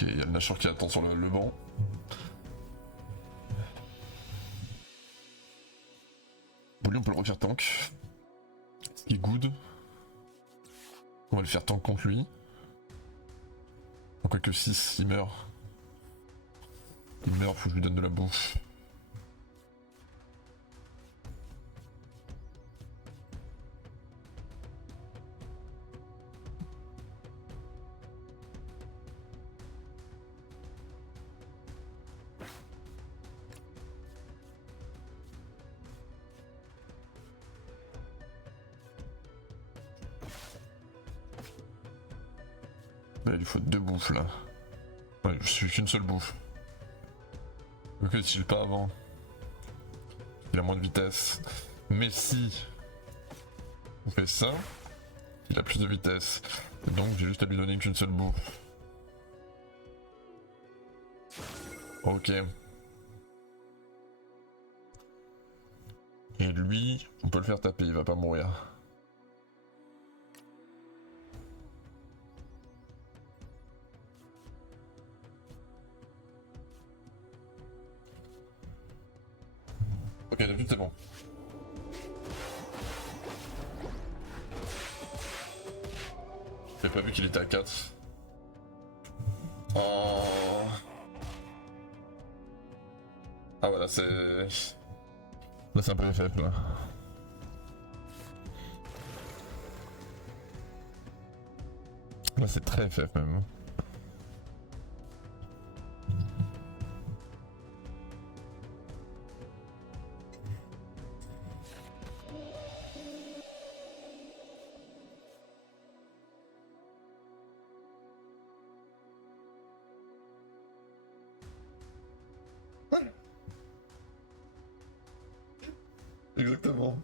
Ok, il y a le Nashor qui attend sur le banc. Lui on peut le refaire tank. Ce qui est good. On va le faire tank contre lui. Quoique 6, il meurt. Il meurt, faut que je lui donne de la bouffe. Il lui faut 2 bouffes là. Ouais, je suis qu'une seule bouffe. Ok, s'il pas avant. Il a moins de vitesse. Mais si on fait ça, il a plus de vitesse. Et donc j'ai juste à lui donner qu'une seule bouffe. Ok. Et lui, on peut le faire taper, il va pas mourir. Ok, d'habitude c'est bon. J'ai pas vu qu'il était à 4. Oh. Ah voilà, c'est... Là c'est un peu faible là. Là c'est très FF même. Exactement.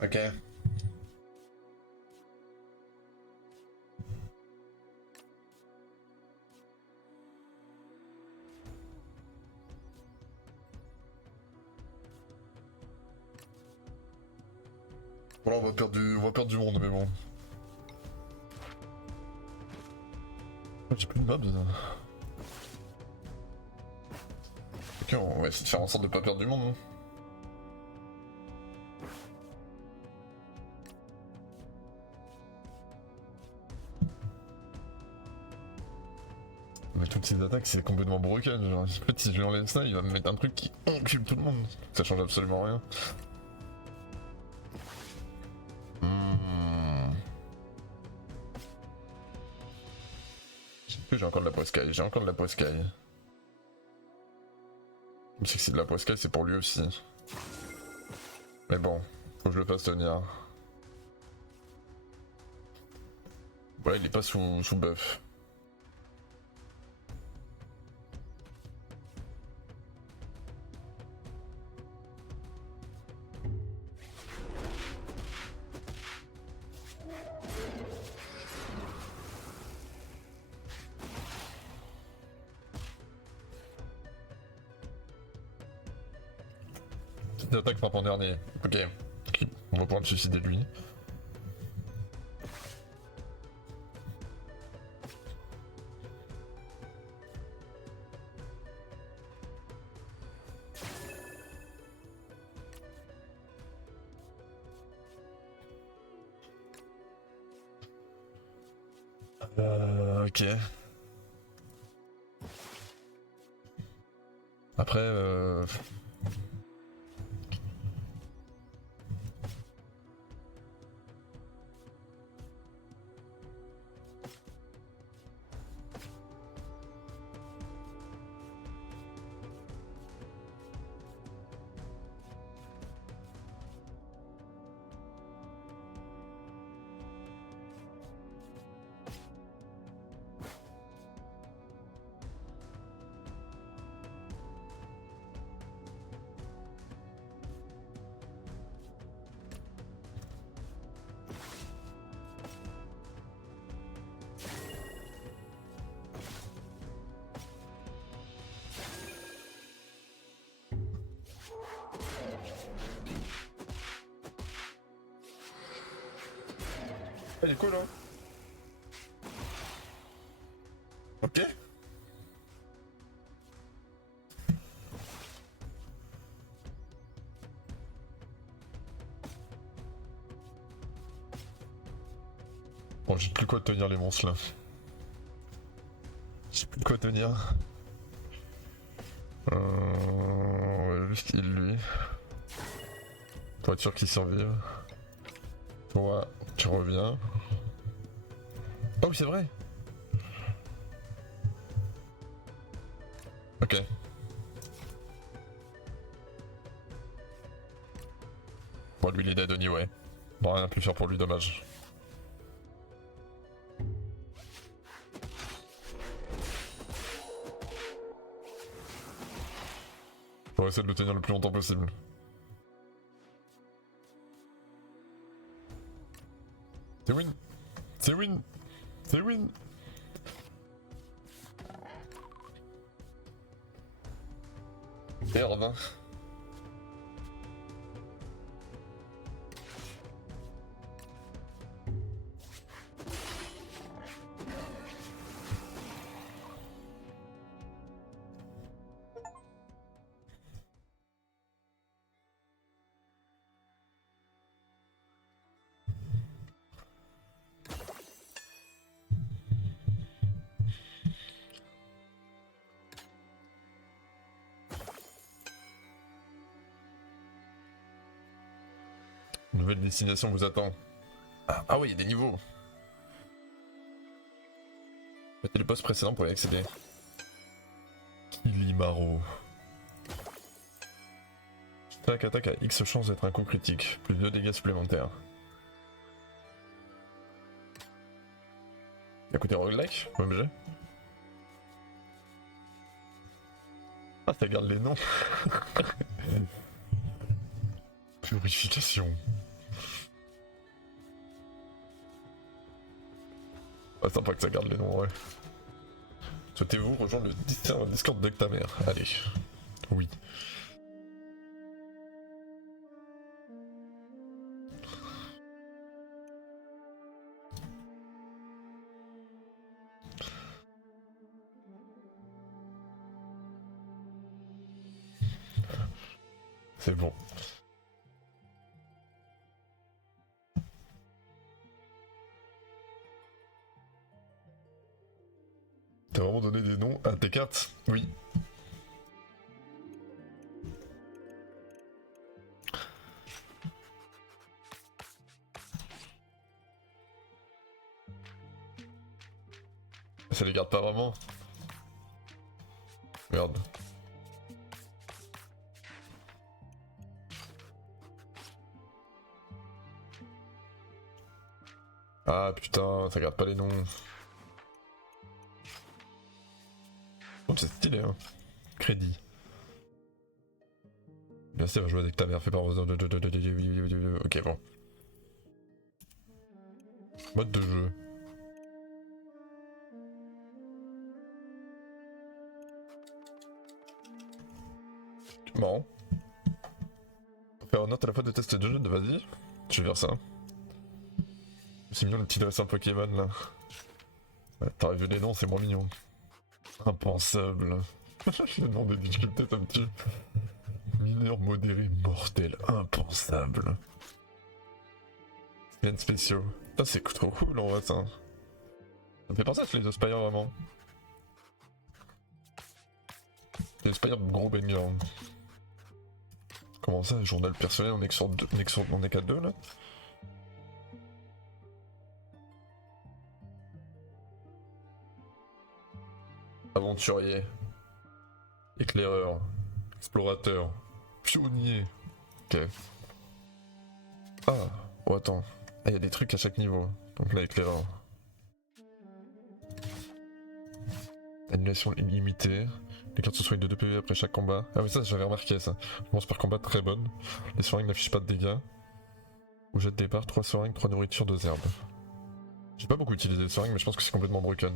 Ok. Voilà, on va perdre du monde, mais bon. J'ai plus de mobs. Ok, on va essayer de faire en sorte de pas perdre du monde. Hein. Mais toutes ces attaques, c'est complètement broken. Genre, en fait, si je lui enlève ça, il va me mettre un truc qui encule tout le monde. Ça change absolument rien. J'ai encore de la poiscaille, j'ai encore de la poiscaille. Je sais que c'est de la poiscaille, c'est pour lui aussi. Mais bon, faut que je le fasse tenir. Voilà, il est pas sous buff. Petite attaque frappe en dernier. Ok. On va pouvoir le suicider lui. Ok. Après, Ah, il est cool, hein. Ok. Bon, j'ai plus quoi tenir les monstres là. J'ai plus de quoi tenir. On va juste heal lui. Pour être sûr qu'il survive. Toi, tu reviens. Oh oui, c'est vrai. Ok. Bon, lui il est dead anyway. Bon, rien à plus faire pour lui, dommage. On va essayer de le tenir le plus longtemps possible. C'est win. C'est win. C'est win. Merde. Nouvelle destination vous attend. Ah oui, il y a des niveaux. Mettez le poste précédent pour y accéder. Kilimaro. Chaque attaque a X chance d'être un coup critique, plus 2 dégâts supplémentaires. Il a coûté roguelike, OMG. Ah, ça garde les noms. Purification. Ah, sympa que ça garde les noms, ouais. Souhaitez-vous rejoindre le Discord de ta mère? Allez. Oui. C'est bon. T'as vraiment donné des noms à tes cartes? Oui. Ça les garde pas vraiment? Merde. Ah putain, ça garde pas les noms. Oh, c'est stylé, hein. Crédit. Bien sûr, va jouer avec ta mère, fais pas... Ok, bon. Mode de jeu. Marrant. Faire une note à la fois de test de jeu, vas-y. Je vais faire ça. C'est mignon le petit dessin Pokémon là. Ouais, t'as vu les noms, c'est moins mignon. Impensable. Le nom des difficultés, ça me tue. Mineur modéré mortel, impensable. Bien spéciaux. Ça c'est trop cool en vrai ça. Ça me fait penser à les Spire vraiment. Les Spire gros banger. Comment ça, journal personnel, on est qu'à 2 là? Aventurier. Éclaireur. Explorateur. Pionnier. Ok. Ah, oh attends. Ah, y a des trucs à chaque niveau. Donc là, éclaireur. Annulation illimitée. Les cartes se soignent de 2 PV après chaque combat. Ah oui, ça j'avais remarqué ça. Commence par combat très bonne. Les seringues n'affichent pas de dégâts. Ou jet de départ, 3 seringues, 3 nourritures, 2 herbes. J'ai pas beaucoup utilisé les seringues, mais je pense que c'est complètement broken.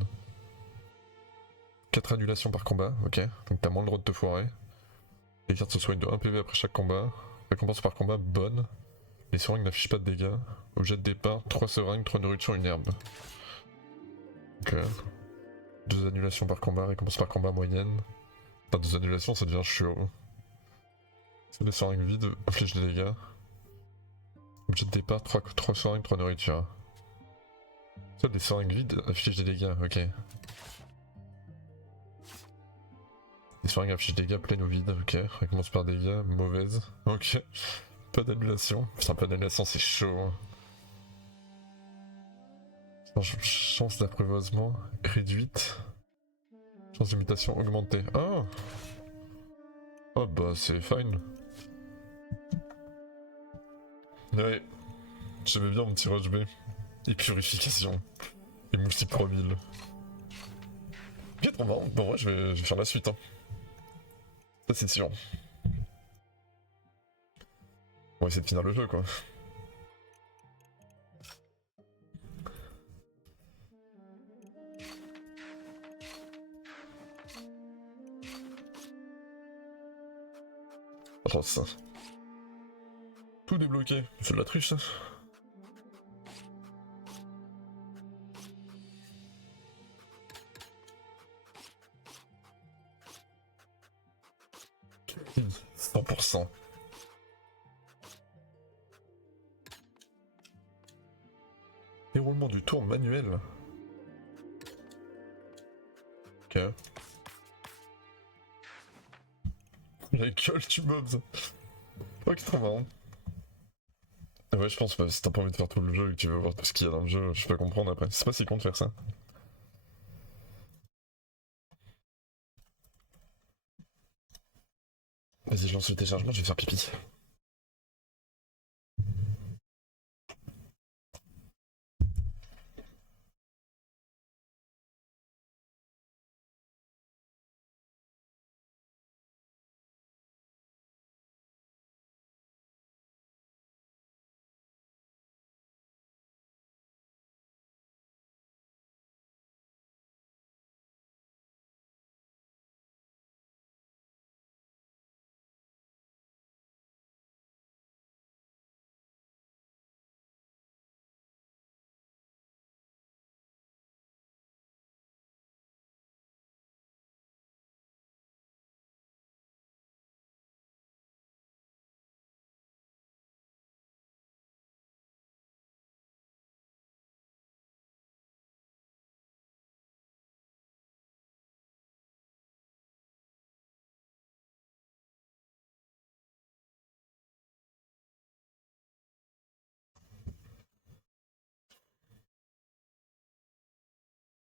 4 annulations par combat, ok. Donc t'as moins le droit de te foirer. Les cartes se soignent de 1 PV après chaque combat. Récompense par combat, bonne. Les seringues n'affichent pas de dégâts. Objet de départ, 3 seringues, 3 nourritures, une herbe. Ok. 2 annulations par combat, récompense par combat moyenne. Enfin, 2 annulations, ça devient chiant. C'est des seringues vides, inflige des dégâts. Objet de départ, 3 seringues, 3 nourritures. Ça, des seringues vides, affiche des dégâts, ok. Les seringues affichent des dégâts pleines ou vides, ok. Récompense par dégâts, mauvaise, ok. Pas d'annulation. Putain, pas d'annulation, c'est chaud. Hein. Chance d'apprivoisement réduite. Chance d'imitation augmentée. Ah! Oh bah c'est fine. Ouais. J'aimais bien mon petit rush B. Et purification. Et moustique 3000. Ok, trop marrant. Bon ouais, je vais faire la suite. Hein. Ça c'est sûr. On va essayer de finir le jeu quoi. Oh ça. Tout débloqué. C'est de la triche ça. Oui, 100%. Déroulement du tour manuel. Ok. La gueule du mob ça. Ok, trop marrant. Ouais, je pense que si t'as pas envie de faire tout le jeu et que tu veux voir tout ce qu'il y a dans le jeu, je peux comprendre après. C'est pas si con de faire ça. Vas-y, je lance le téléchargement, je vais faire pipi.